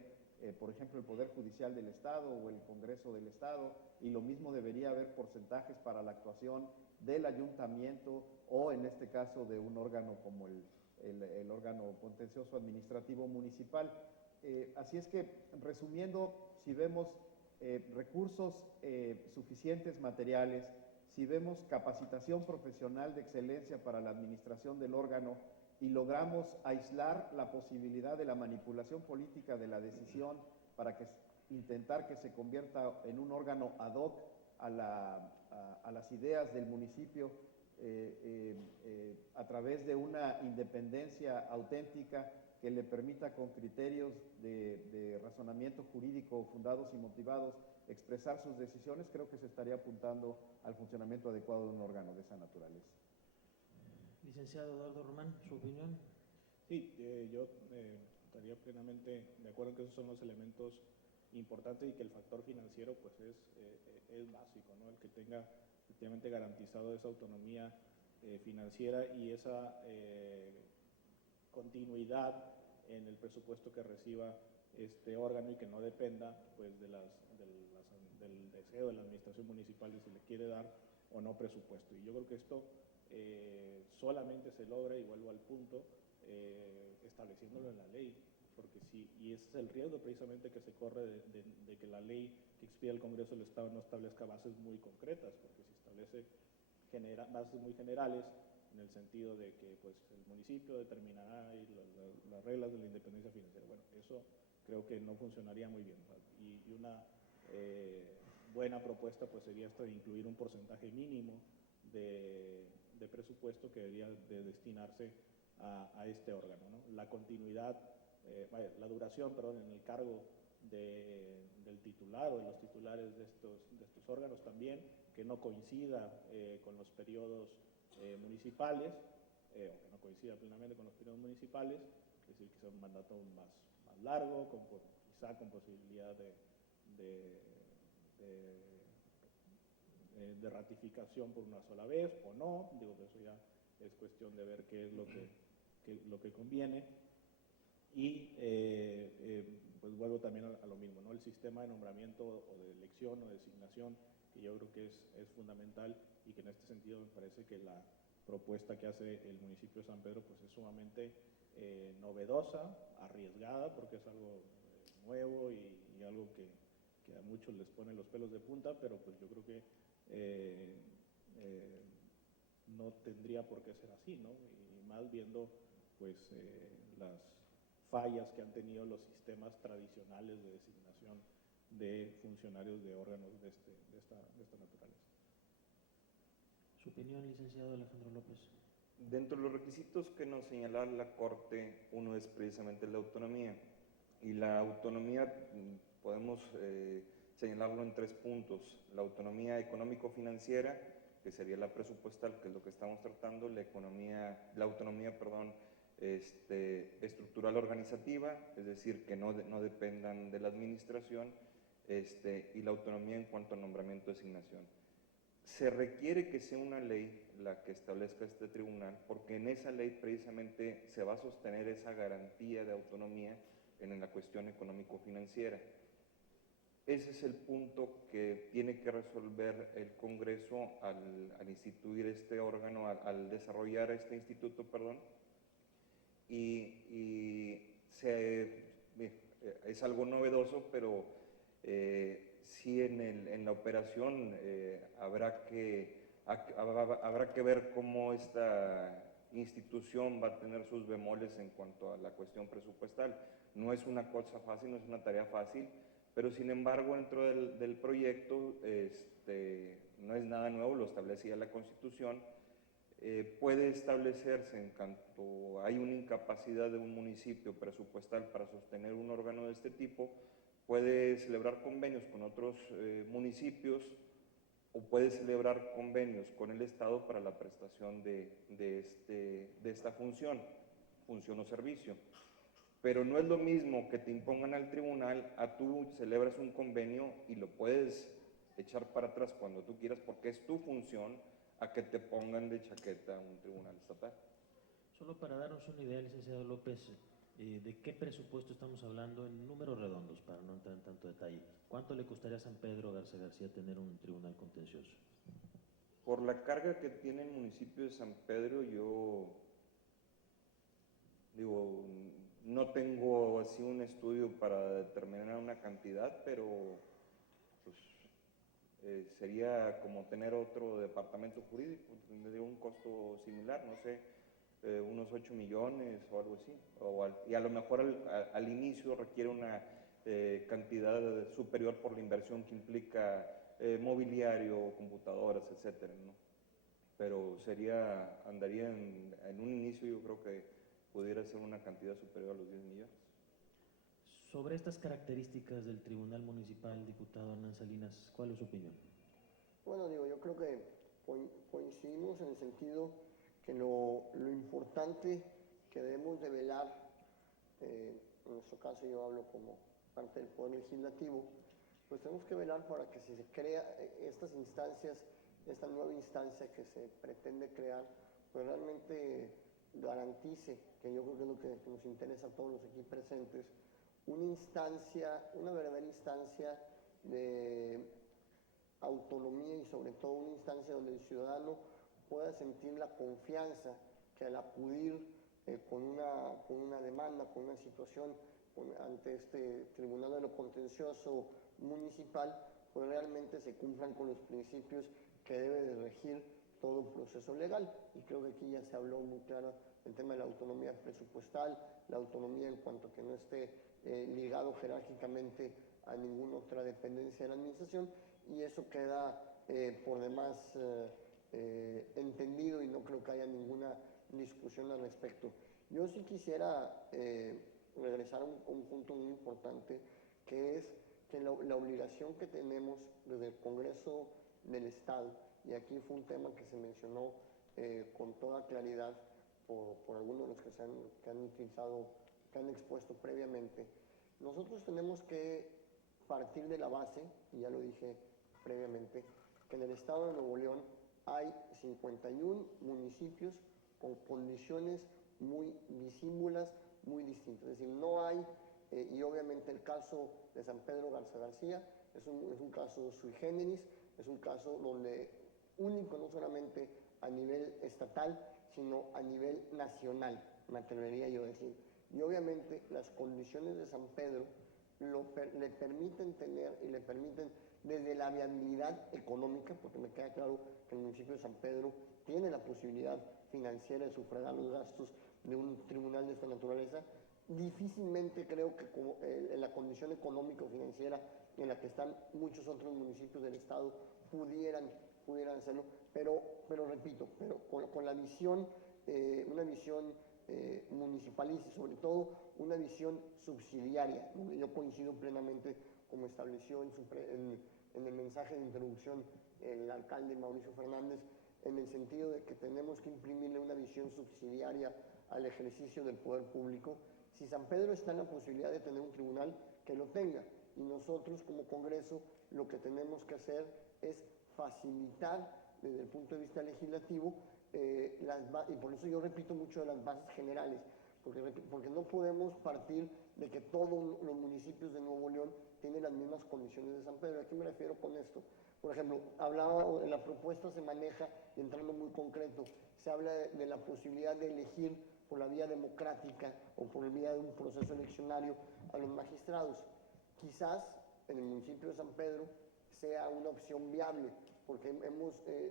por ejemplo, el Poder Judicial del Estado o el Congreso del Estado, y lo mismo debería haber porcentajes para la actuación del ayuntamiento o, en este caso, de un órgano como el órgano contencioso administrativo municipal. Así es que, resumiendo, si vemos recursos suficientes materiales, si vemos capacitación profesional de excelencia para la administración del órgano, y logramos aislar la posibilidad de la manipulación política de la decisión para intentar que se convierta en un órgano ad hoc a las ideas del municipio a través de una independencia auténtica que le permita con criterios de razonamiento jurídico fundados y motivados expresar sus decisiones, creo que se estaría apuntando al funcionamiento adecuado de un órgano de esa naturaleza. Licenciado Eduardo Román, ¿su opinión? Sí, yo estaría plenamente de acuerdo en que esos son los elementos importantes y que el factor financiero pues es básico, ¿no? El que tenga efectivamente garantizado esa autonomía financiera y esa continuidad en el presupuesto que reciba este órgano y que no dependa pues del deseo de la administración municipal de si le quiere dar o no presupuesto. Y yo creo que esto solamente se logra, y vuelvo al punto, estableciéndolo en la ley, porque y ese es el riesgo precisamente que se corre de que la ley que expida el Congreso del Estado no establezca bases muy concretas, porque si establece bases muy generales, en el sentido de que pues, el municipio determinará las reglas de la independencia financiera. Bueno, eso creo que no funcionaría muy bien, ¿no? Y una buena propuesta pues sería esto de incluir un porcentaje mínimo de presupuesto que debería de destinarse a este órgano, ¿no? La continuidad, la duración, perdón, en el cargo del titular o de los titulares de estos órganos también, que no coincida con los periodos municipales, o que no coincida plenamente con los periodos municipales, es decir, que sea un mandato más largo, quizá con posibilidad de ratificación por una sola vez o no. Digo que eso ya es cuestión de ver qué es lo que conviene. Y pues vuelvo también a lo mismo, ¿no? El sistema de nombramiento o de elección o de designación, que yo creo que es fundamental, y que en este sentido me parece que la propuesta que hace el municipio de San Pedro pues es sumamente novedosa, arriesgada, porque es algo nuevo y algo que a muchos les pone los pelos de punta, pero pues yo creo que no tendría por qué ser así, ¿no? Y más viendo pues las fallas que han tenido los sistemas tradicionales de designación de funcionarios de órganos de esta naturaleza. ¿Su opinión, licenciado Alejandro López? Dentro de los requisitos que nos señala la Corte, uno es precisamente la autonomía. Y la autonomía podemos señalarlo en 3 puntos. La autonomía económico-financiera, que sería la presupuestal, que es lo que estamos tratando, la autonomía, estructural organizativa, es decir, que no dependan de la administración, y la autonomía en cuanto a nombramiento y designación. Se requiere que sea una ley la que establezca este tribunal, porque en esa ley precisamente se va a sostener esa garantía de autonomía en la cuestión económico-financiera. Ese es el punto que tiene que resolver el Congreso al instituir este órgano, al desarrollar este instituto, perdón, y es algo novedoso, pero sí en la operación habrá que ver cómo esta institución va a tener sus bemoles en cuanto a la cuestión presupuestal. No es una cosa fácil, no es una tarea fácil, pero sin embargo dentro del proyecto no es nada nuevo, lo establecía la Constitución. Puede establecerse en cuanto hay una incapacidad de un municipio presupuestal para sostener un órgano de este tipo, puede celebrar convenios con otros municipios o puede celebrar convenios con el Estado para la prestación de esta función o servicio. Pero no es lo mismo que te impongan al tribunal a tú celebras un convenio y lo puedes echar para atrás cuando tú quieras porque es tu función, a que te pongan de chaqueta a un tribunal estatal. Solo para darnos una idea, licenciado López, ¿de qué presupuesto estamos hablando en números redondos, para no entrar en tanto detalle? ¿Cuánto le costaría a San Pedro Garza García tener un tribunal contencioso? Por la carga que tiene el municipio de San Pedro, yo digo, no tengo así un estudio para determinar una cantidad, pero pues, sería como tener otro departamento jurídico, tendría un costo similar, no sé, unos 8 millones o algo así, y a lo mejor al inicio requiere una cantidad superior por la inversión que implica mobiliario, computadoras, etcétera, ¿no? Pero andaría en un inicio, yo creo que pudiera ser una cantidad superior a los 10 millones. Sobre estas características del Tribunal Municipal, diputado Hernán Salinas, ¿cuál es su opinión? Bueno, yo creo que coincidimos en el sentido que lo importante que debemos de velar, en nuestro caso yo hablo como parte del Poder Legislativo, pues tenemos que velar para que si se crea estas instancias, esta nueva instancia que se pretende crear, pues realmente garantice, que yo creo que es lo que nos interesa a todos los aquí presentes, una verdadera instancia de autonomía y sobre todo una instancia donde el ciudadano pueda sentir la confianza que al acudir con una demanda, con una situación ante este Tribunal de lo Contencioso Municipal, pues realmente se cumplan con los principios que debe de regir todo proceso legal. Y creo que aquí ya se habló muy claro el tema de la autonomía presupuestal, la autonomía en cuanto a que no esté ligado jerárquicamente a ninguna otra dependencia de la administración, y eso queda por demás entendido y no creo que haya ninguna discusión al respecto. Yo sí quisiera regresar a un punto muy importante, que es que la obligación que tenemos desde el Congreso del Estado, y aquí fue un tema que se mencionó con toda claridad por algunos de los que han utilizado, que han expuesto previamente, nosotros tenemos que partir de la base, y ya lo dije previamente, que en el estado de Nuevo León hay 51 municipios con condiciones muy disímbolas, muy distintas. Es decir, no hay, y obviamente el caso de San Pedro Garza García es un caso sui generis, es un caso donde único no solamente a nivel estatal, sino a nivel nacional, me atrevería yo a decir. Y obviamente las condiciones de San Pedro le permiten tener y le permiten desde la viabilidad económica, porque me queda claro que el municipio de San Pedro tiene la posibilidad financiera de sufragar los gastos de un tribunal de esta naturaleza. Difícilmente creo que en la condición económico-financiera en la que están muchos otros municipios del estado pudieran hacerlo, pero repito, con la visión, una visión municipalista y sobre todo una visión subsidiaria. Yo coincido plenamente, como estableció en el mensaje de introducción el alcalde Mauricio Fernández, en el sentido de que tenemos que imprimirle una visión subsidiaria al ejercicio del poder público. Si San Pedro está en la posibilidad de tener un tribunal, que lo tenga, y nosotros como Congreso lo que tenemos que hacer es facilitar desde el punto de vista legislativo y por eso yo repito mucho de las bases generales, porque no podemos partir de que todos los municipios de Nuevo León tienen las mismas condiciones de San Pedro. ¿A qué me refiero con esto? Por ejemplo, en la propuesta se maneja, y entrando muy concreto, se habla de la posibilidad de elegir por la vía democrática o por la vía de un proceso eleccionario a los magistrados. Quizás en el municipio de San Pedro sea una opción viable, porque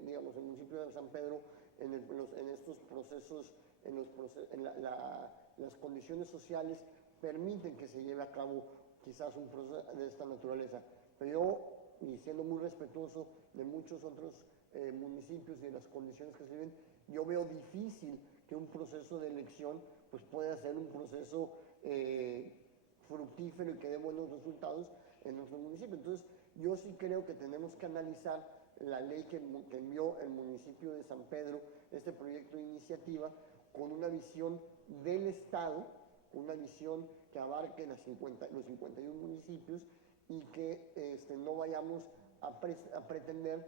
digamos, el municipio de San Pedro en estos procesos, las condiciones sociales permiten que se lleve a cabo quizás un proceso de esta naturaleza. Pero yo, y siendo muy respetuoso de muchos otros municipios y de las condiciones que se viven, yo veo difícil que un proceso de elección pues pueda ser un proceso fructífero y que dé buenos resultados en nuestro municipio. Entonces, yo sí creo que tenemos que analizar la ley que envió el municipio de San Pedro, este proyecto de iniciativa, con una visión del Estado, una visión que abarque los 51 municipios y que no vayamos a pretender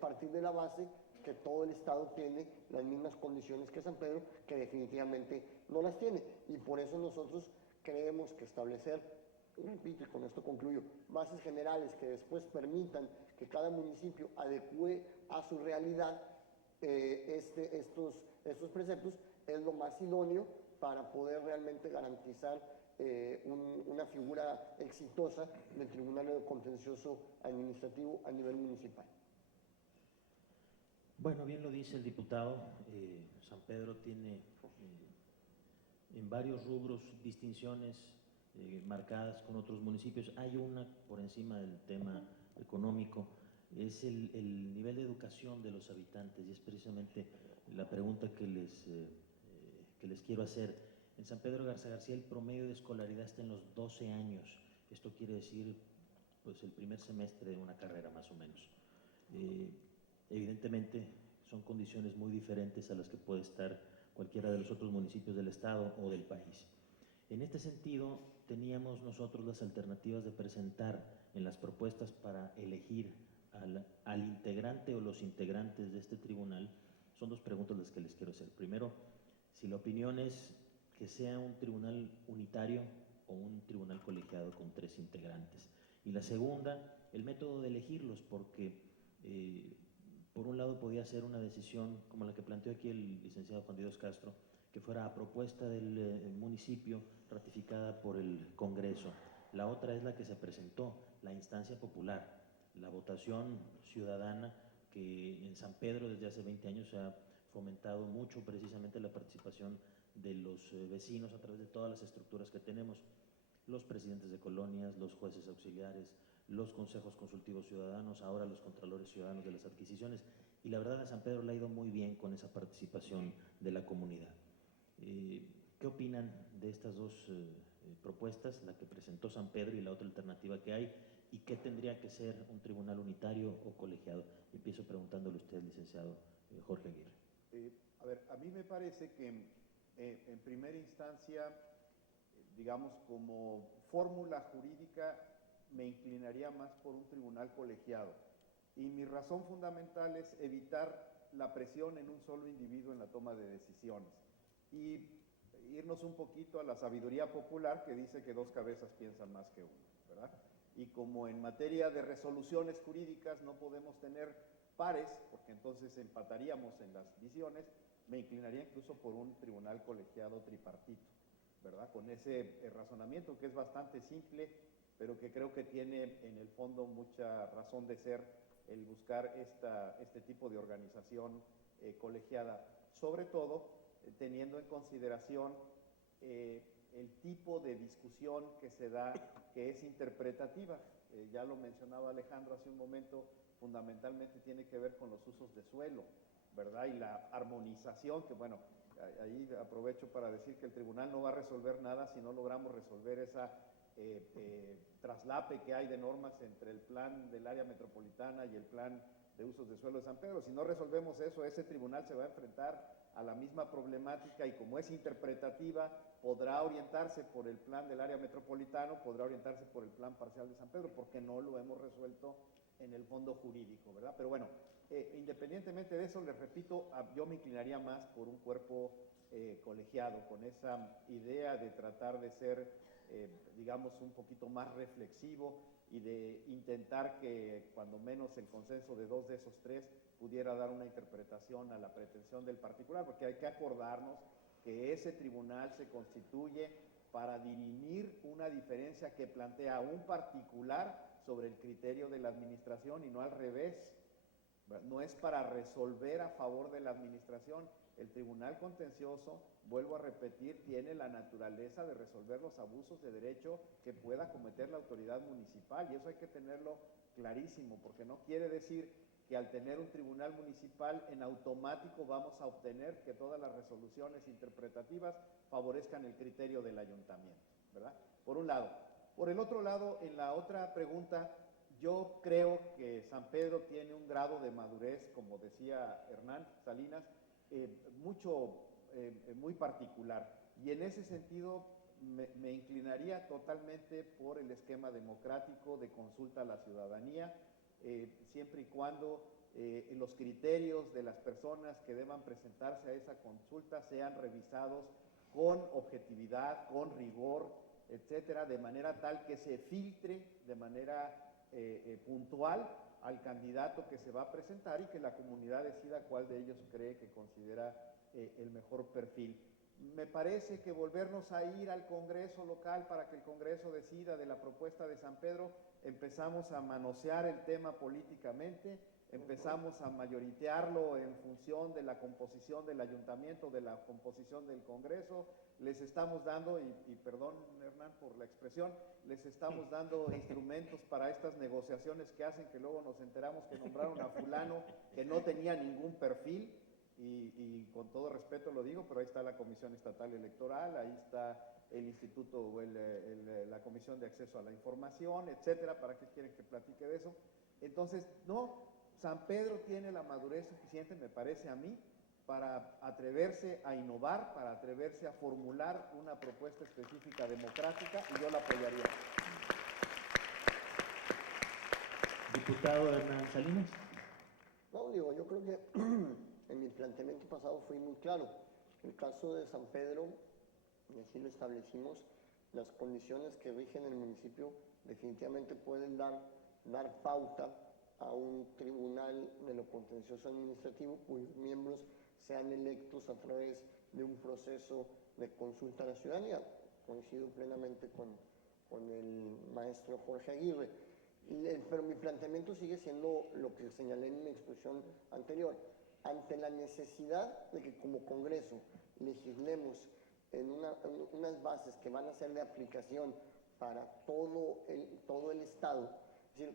partir de la base que todo el Estado tiene las mismas condiciones que San Pedro, que definitivamente no las tiene. Y por eso nosotros creemos que establecer, repito y con esto concluyo, bases generales que después permitan que cada municipio adecue a su realidad estos preceptos es lo más idóneo para poder realmente garantizar una figura exitosa del Tribunal Contencioso Administrativo a nivel municipal. Bueno, bien lo dice el diputado, San Pedro tiene en varios rubros distinciones marcadas con otros municipios. Hay una por encima del tema económico, es el nivel de educación de los habitantes, y es precisamente la pregunta que les quiero hacer. En San Pedro Garza García el promedio de escolaridad está en los 12 años, esto quiere decir pues el primer semestre de una carrera más o menos. Evidentemente son condiciones muy diferentes a las que puede estar cualquiera de los otros municipios del estado o del país. En este sentido, teníamos nosotros las alternativas de presentar en las propuestas para elegir al integrante o los integrantes de este tribunal. Son dos preguntas las que les quiero hacer. Primero, si la opinión es que sea un tribunal unitario o un tribunal colegiado con 3 integrantes. Y la segunda, el método de elegirlos, porque por un lado podía ser una decisión como la que planteó aquí el licenciado Juan de Dios Castro, que fuera a propuesta del municipio ratificada por el Congreso. La otra es la que se presentó, la instancia popular, la votación ciudadana, que en San Pedro desde hace 20 años se ha fomentado mucho precisamente la participación de los vecinos a través de todas las estructuras que tenemos, los presidentes de colonias, los jueces auxiliares, los consejos consultivos ciudadanos, ahora los contralores ciudadanos de las adquisiciones, y la verdad a San Pedro le ha ido muy bien con esa participación de la comunidad. ¿Qué opinan de estas dos propuestas, la que presentó San Pedro y la otra alternativa que hay? ¿Y qué tendría que ser un tribunal unitario o colegiado? Empiezo preguntándole a usted, licenciado Jorge Aguirre. A ver, a mí me parece que en primera instancia, digamos, como fórmula jurídica, me inclinaría más por un tribunal colegiado. Y mi razón fundamental es evitar la presión en un solo individuo en la toma de decisiones. Y irnos un poquito a la sabiduría popular que dice que dos cabezas piensan más que una, ¿verdad? Y como en materia de resoluciones jurídicas no podemos tener pares, porque entonces empataríamos en las visiones, me inclinaría incluso por un tribunal colegiado tripartito, ¿verdad? Con ese razonamiento que es bastante simple, pero que creo que tiene en el fondo mucha razón de ser el buscar este tipo de organización colegiada, sobre todo teniendo en consideración el tipo de discusión que se da, que es interpretativa. Ya lo mencionaba Alejandro hace un momento, fundamentalmente tiene que ver con los usos de suelo, ¿verdad? Y la armonización, que bueno, ahí aprovecho para decir que el tribunal no va a resolver nada si no logramos resolver esa traslape que hay de normas entre el plan del área metropolitana y el plan de usos de suelo de San Pedro. Si no resolvemos eso, ese tribunal se va a enfrentar a la misma problemática y como es interpretativa, podrá orientarse por el plan del área metropolitano, podrá orientarse por el plan parcial de San Pedro, porque no lo hemos resuelto en el fondo jurídico, ¿verdad? Pero bueno, independientemente de eso, les repito, yo me inclinaría más por un cuerpo colegiado, con esa idea de tratar de ser, digamos, un poquito más reflexivo y de intentar que cuando menos el consenso de dos de esos tres pudiera dar una interpretación a la pretensión del particular, porque hay que acordarnos que ese tribunal se constituye para dirimir una diferencia que plantea un particular sobre el criterio de la administración y no al revés. No es para resolver a favor de la administración. El tribunal contencioso, vuelvo a repetir, tiene la naturaleza de resolver los abusos de derecho que pueda cometer la autoridad municipal, y eso hay que tenerlo clarísimo, porque no quiere decir que al tener un tribunal municipal en automático vamos a obtener que todas las resoluciones interpretativas favorezcan el criterio del ayuntamiento, ¿verdad? Por un lado. Por el otro lado, en la otra pregunta, yo creo que San Pedro tiene un grado de madurez, como decía Hernán Salinas, muy particular. Y en ese sentido me inclinaría totalmente por el esquema democrático de consulta a la ciudadanía, siempre y cuando los criterios de las personas que deban presentarse a esa consulta sean revisados con objetividad, con rigor, etcétera, de manera tal que se filtre de manera puntual al candidato que se va a presentar y que la comunidad decida cuál de ellos cree que considera el mejor perfil. Me parece que volvernos a ir al Congreso local para que el Congreso decida de la propuesta de San Pedro, empezamos a manosear el tema políticamente, empezamos a mayoritearlo en función de la composición del ayuntamiento, de la composición del Congreso, les estamos dando, y perdón Hernán por la expresión, les estamos dando instrumentos para estas negociaciones que hacen que luego nos enteramos que nombraron a fulano que no tenía ningún perfil, y con todo respeto lo digo, pero ahí está la Comisión Estatal Electoral, ahí está el Instituto o la Comisión de Acceso a la Información, etcétera. ¿Para qué quieren que platique de eso? Entonces, no, San Pedro tiene la madurez suficiente, me parece a mí, para atreverse a innovar, para atreverse a formular una propuesta específica democrática, y yo la apoyaría. Diputado Hernán Salinas. No, digo, yo creo que en mi planteamiento pasado fui muy claro. El caso de San Pedro, y así lo establecimos, las condiciones que rigen el municipio definitivamente pueden dar pauta a un tribunal de lo contencioso administrativo cuyos miembros sean electos a través de un proceso de consulta a la ciudadanía. Coincido plenamente con el maestro Jorge Aguirre. Pero mi planteamiento sigue siendo lo que señalé en mi exposición anterior. Ante la necesidad de que como Congreso legislemos en unas bases que van a ser de aplicación para todo el Estado, Es decir,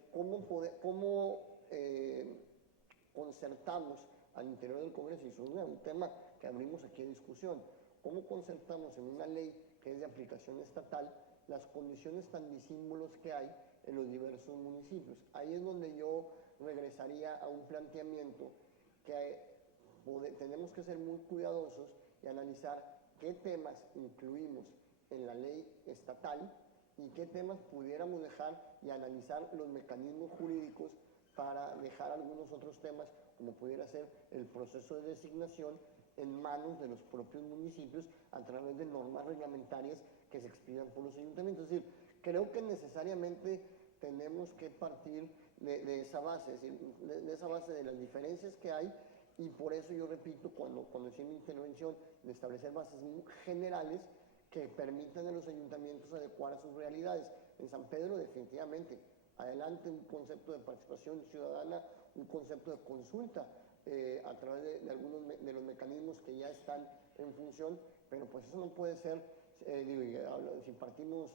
concertamos al interior del Congreso, y eso es un tema que abrimos aquí a discusión, cómo concertamos en una ley que es de aplicación estatal las condiciones tan disímbolos que hay en los diversos municipios. Ahí es donde yo regresaría a un planteamiento que tenemos que ser muy cuidadosos y analizar qué temas incluimos en la ley estatal y qué temas pudiéramos dejar y analizar los mecanismos jurídicos para dejar algunos otros temas, como pudiera ser el proceso de designación, en manos de los propios municipios a través de normas reglamentarias que se expidan por los ayuntamientos. Es decir, creo que necesariamente tenemos que partir de esa base, es decir, de esa base de las diferencias que hay, y por eso yo repito, cuando hice mi intervención, de establecer bases generales que permitan a los ayuntamientos adecuar a sus realidades. En San Pedro, definitivamente, adelante un concepto de participación ciudadana, un concepto de consulta a través de algunos de los mecanismos que ya están en función, pero pues eso no puede ser, si partimos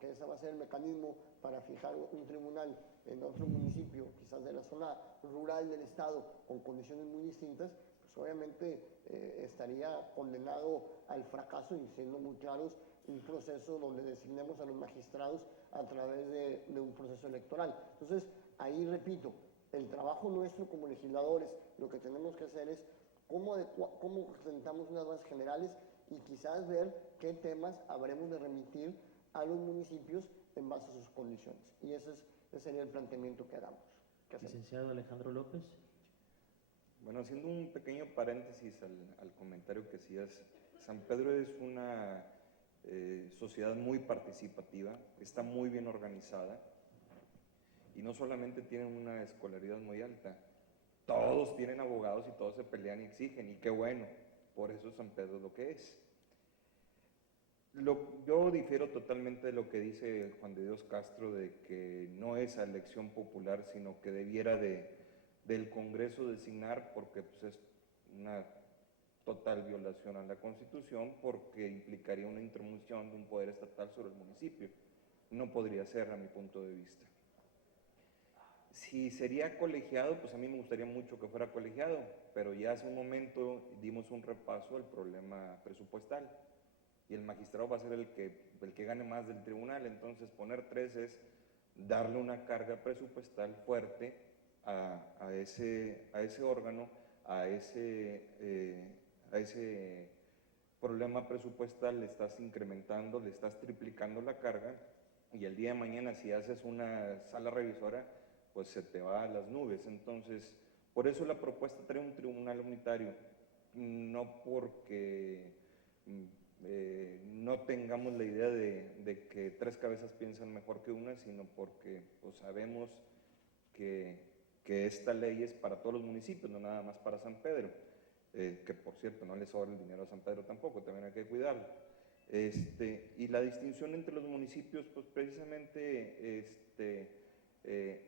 que ese va a ser el mecanismo para fijar un tribunal en otro municipio, quizás de la zona rural del estado, con condiciones muy distintas, pues obviamente estaría condenado al fracaso, y siendo muy claros, un proceso donde designemos a los magistrados a través de un proceso electoral. Entonces, ahí repito, el trabajo nuestro como legisladores, lo que tenemos que hacer es cómo presentamos unas bases generales y quizás ver qué temas habremos de remitir a los municipios en base a sus condiciones. Y ese sería el planteamiento que hagamos. Licenciado Alejandro López. Bueno, haciendo un pequeño paréntesis al comentario que hacías, San Pedro es una sociedad muy participativa, está muy bien organizada, y no solamente tienen una escolaridad muy alta, todos tienen abogados y todos se pelean y exigen, y qué bueno, por eso San Pedro es lo que es. Yo difiero totalmente de lo que dice Juan de Dios Castro, de que no es a elección popular, sino que debiera del Congreso designar, porque pues, es una total violación a la Constitución, porque implicaría una intromisión de un poder estatal sobre el municipio. No podría ser, a mi punto de vista. Si sería colegiado, pues a mí me gustaría mucho que fuera colegiado, pero ya hace un momento dimos un repaso al problema presupuestal, y el magistrado va a ser el que gane más del tribunal. Entonces poner 3 es darle una carga presupuestal fuerte a ese órgano, a ese problema presupuestal. Le estás incrementando, le estás triplicando la carga, y el día de mañana si haces una sala revisora, pues se te va a las nubes. Entonces, por eso la propuesta trae un tribunal unitario, no porque no tengamos la idea de que 3 cabezas piensan mejor que una, sino porque pues, sabemos que esta ley es para todos los municipios, no nada más para San Pedro, que por cierto no le sobra el dinero a San Pedro tampoco, también hay que cuidarlo. Y la distinción entre los municipios, pues precisamente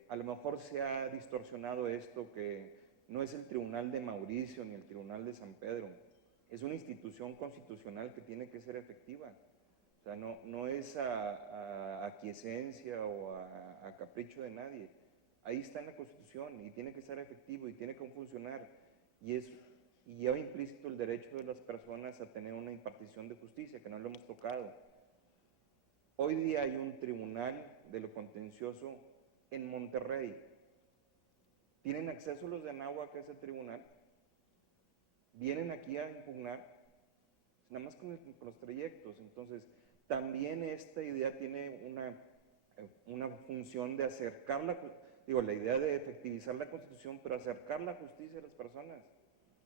a lo mejor se ha distorsionado esto, que no es el tribunal de Mauricio ni el tribunal de San Pedro, es una institución constitucional que tiene que ser efectiva. O sea, no es a aquiescencia o a capricho de nadie. Ahí está en la Constitución y tiene que ser efectivo y tiene que funcionar. Y lleva implícito el derecho de las personas a tener una impartición de justicia, que no lo hemos tocado. Hoy día hay un tribunal de lo contencioso en Monterrey. ¿Tienen acceso los de Anáhuac a ese tribunal? ¿Vienen aquí a impugnar? Nada más con los trayectos. Entonces, también esta idea tiene una función de acercar la idea de efectivizar la Constitución, pero acercar la justicia a las personas.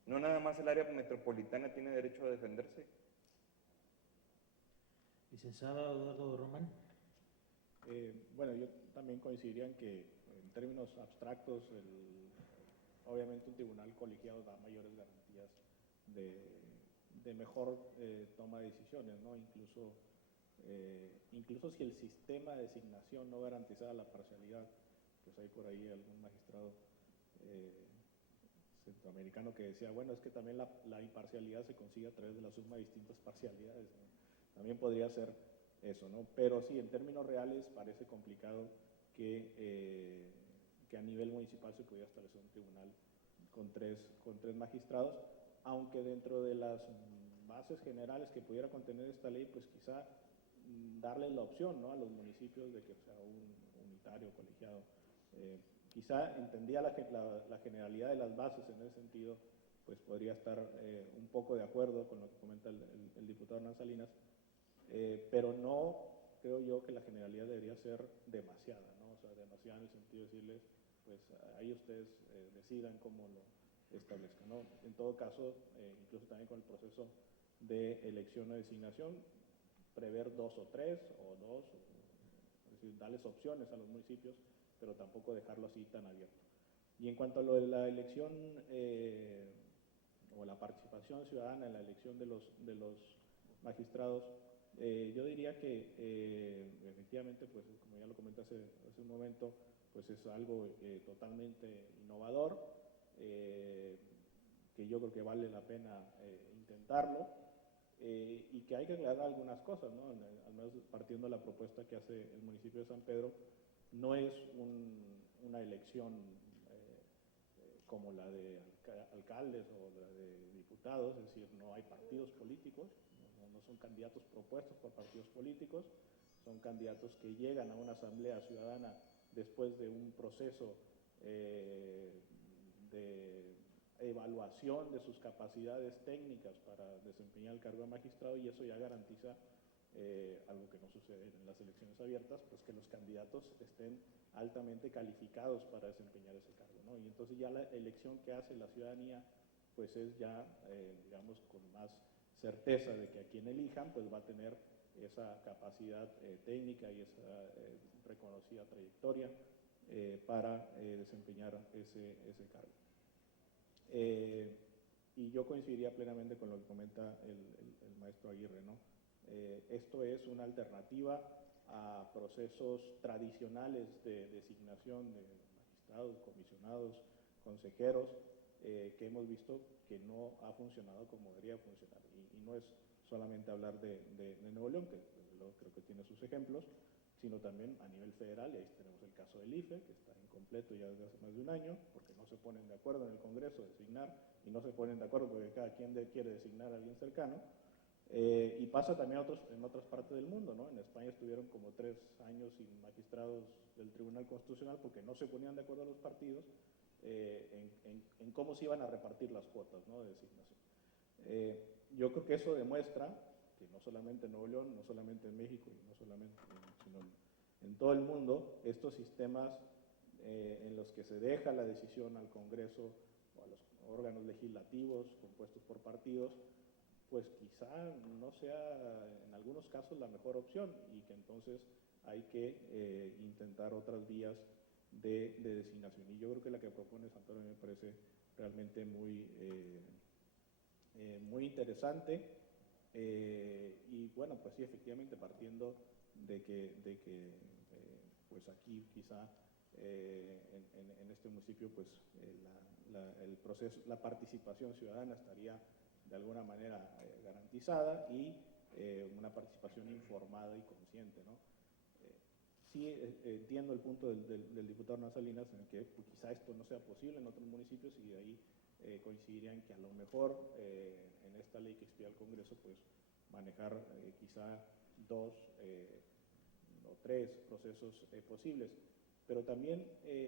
No nada más el área metropolitana tiene derecho a defenderse. Licenciado Eduardo Román. Bueno, yo también coincidiría en que en términos abstractos, obviamente un tribunal colegiado da mayores garantías de mejor toma de decisiones, ¿no? Incluso si el sistema de designación no garantizara la parcialidad, pues hay por ahí algún magistrado centroamericano que decía, bueno, es que también la imparcialidad se consigue a través de la suma de distintas parcialidades, ¿no? También podría ser eso, ¿no? Pero sí, en términos reales parece complicado que a nivel municipal se pudiera establecer un tribunal con tres magistrados, aunque dentro de las bases generales que pudiera contener esta ley, pues quizá darles la opción, ¿no?, a los municipios de que sea un unitario, colegiado. Quizá entendía la generalidad de las bases en ese sentido, pues podría estar un poco de acuerdo con lo que comenta el diputado Hernán Salinas, pero no creo yo que la generalidad debería ser demasiada, ¿no? O sea, demasiada en el sentido de decirles, pues ahí ustedes decidan cómo lo establezcan, ¿no? En todo caso, incluso también con el proceso de elección o designación, prever 2 o 3 o 2, es decir, darles opciones a los municipios, pero tampoco dejarlo así tan abierto. Y en cuanto a lo de la elección o la participación ciudadana en la elección de los magistrados, yo diría que efectivamente, pues como ya lo comenté hace un momento, pues es algo totalmente innovador, que yo creo que vale la pena intentarlo, y que hay que aclarar algunas cosas, ¿no? Al menos partiendo de la propuesta que hace el municipio de San Pedro, no es una elección como la de alcaldes o la de diputados, es decir, no hay partidos políticos, no son candidatos propuestos por partidos políticos, son candidatos que llegan a una asamblea ciudadana después de un proceso de evaluación de sus capacidades técnicas para desempeñar el cargo de magistrado, y eso ya garantiza algo que no sucede en las elecciones abiertas, pues que los candidatos estén altamente calificados para desempeñar ese cargo, ¿no? Y entonces ya la elección que hace la ciudadanía, pues es ya, digamos, con más certeza de que a quien elijan, pues va a tener esa capacidad técnica y esa reconocida trayectoria para desempeñar ese cargo. Y yo coincidiría plenamente con lo que comenta el maestro Aguirre, ¿no? Esto es una alternativa a procesos tradicionales de designación de magistrados, comisionados, consejeros, que hemos visto que no ha funcionado como debería funcionar. Y no es solamente hablar de Nuevo León, que desde luego creo que tiene sus ejemplos, sino también a nivel federal, y ahí tenemos el caso del IFE, que está incompleto ya desde hace más de un año, porque no se ponen de acuerdo en el Congreso de designar, y no se ponen de acuerdo porque cada quien quiere designar a alguien cercano. Y pasa también en otras partes del mundo, ¿no? En España estuvieron como 3 años sin magistrados del Tribunal Constitucional porque no se ponían de acuerdo los partidos en cómo se iban a repartir las cuotas, ¿no?, de designación. Yo creo que eso demuestra que no solamente en Nuevo León, no solamente en México, y no solamente, sino en todo el mundo, estos sistemas en los que se deja la decisión al Congreso o a los órganos legislativos compuestos por partidos, pues quizá no sea en algunos casos la mejor opción, y que entonces hay que intentar otras vías de designación. Y yo creo que la que propone Santoro me parece realmente muy interesante, y bueno, pues sí, efectivamente, partiendo de que pues aquí quizá en este municipio pues el proceso, la participación ciudadana estaría de alguna manera garantizada, y una participación informada y consciente, ¿no? Sí entiendo el punto del diputado Hernán Salinas en el que pues, quizá esto no sea posible en otros municipios, y de ahí coincidirían que a lo mejor en esta ley que expida el Congreso, pues manejar quizá 2 o 3 procesos posibles. Pero también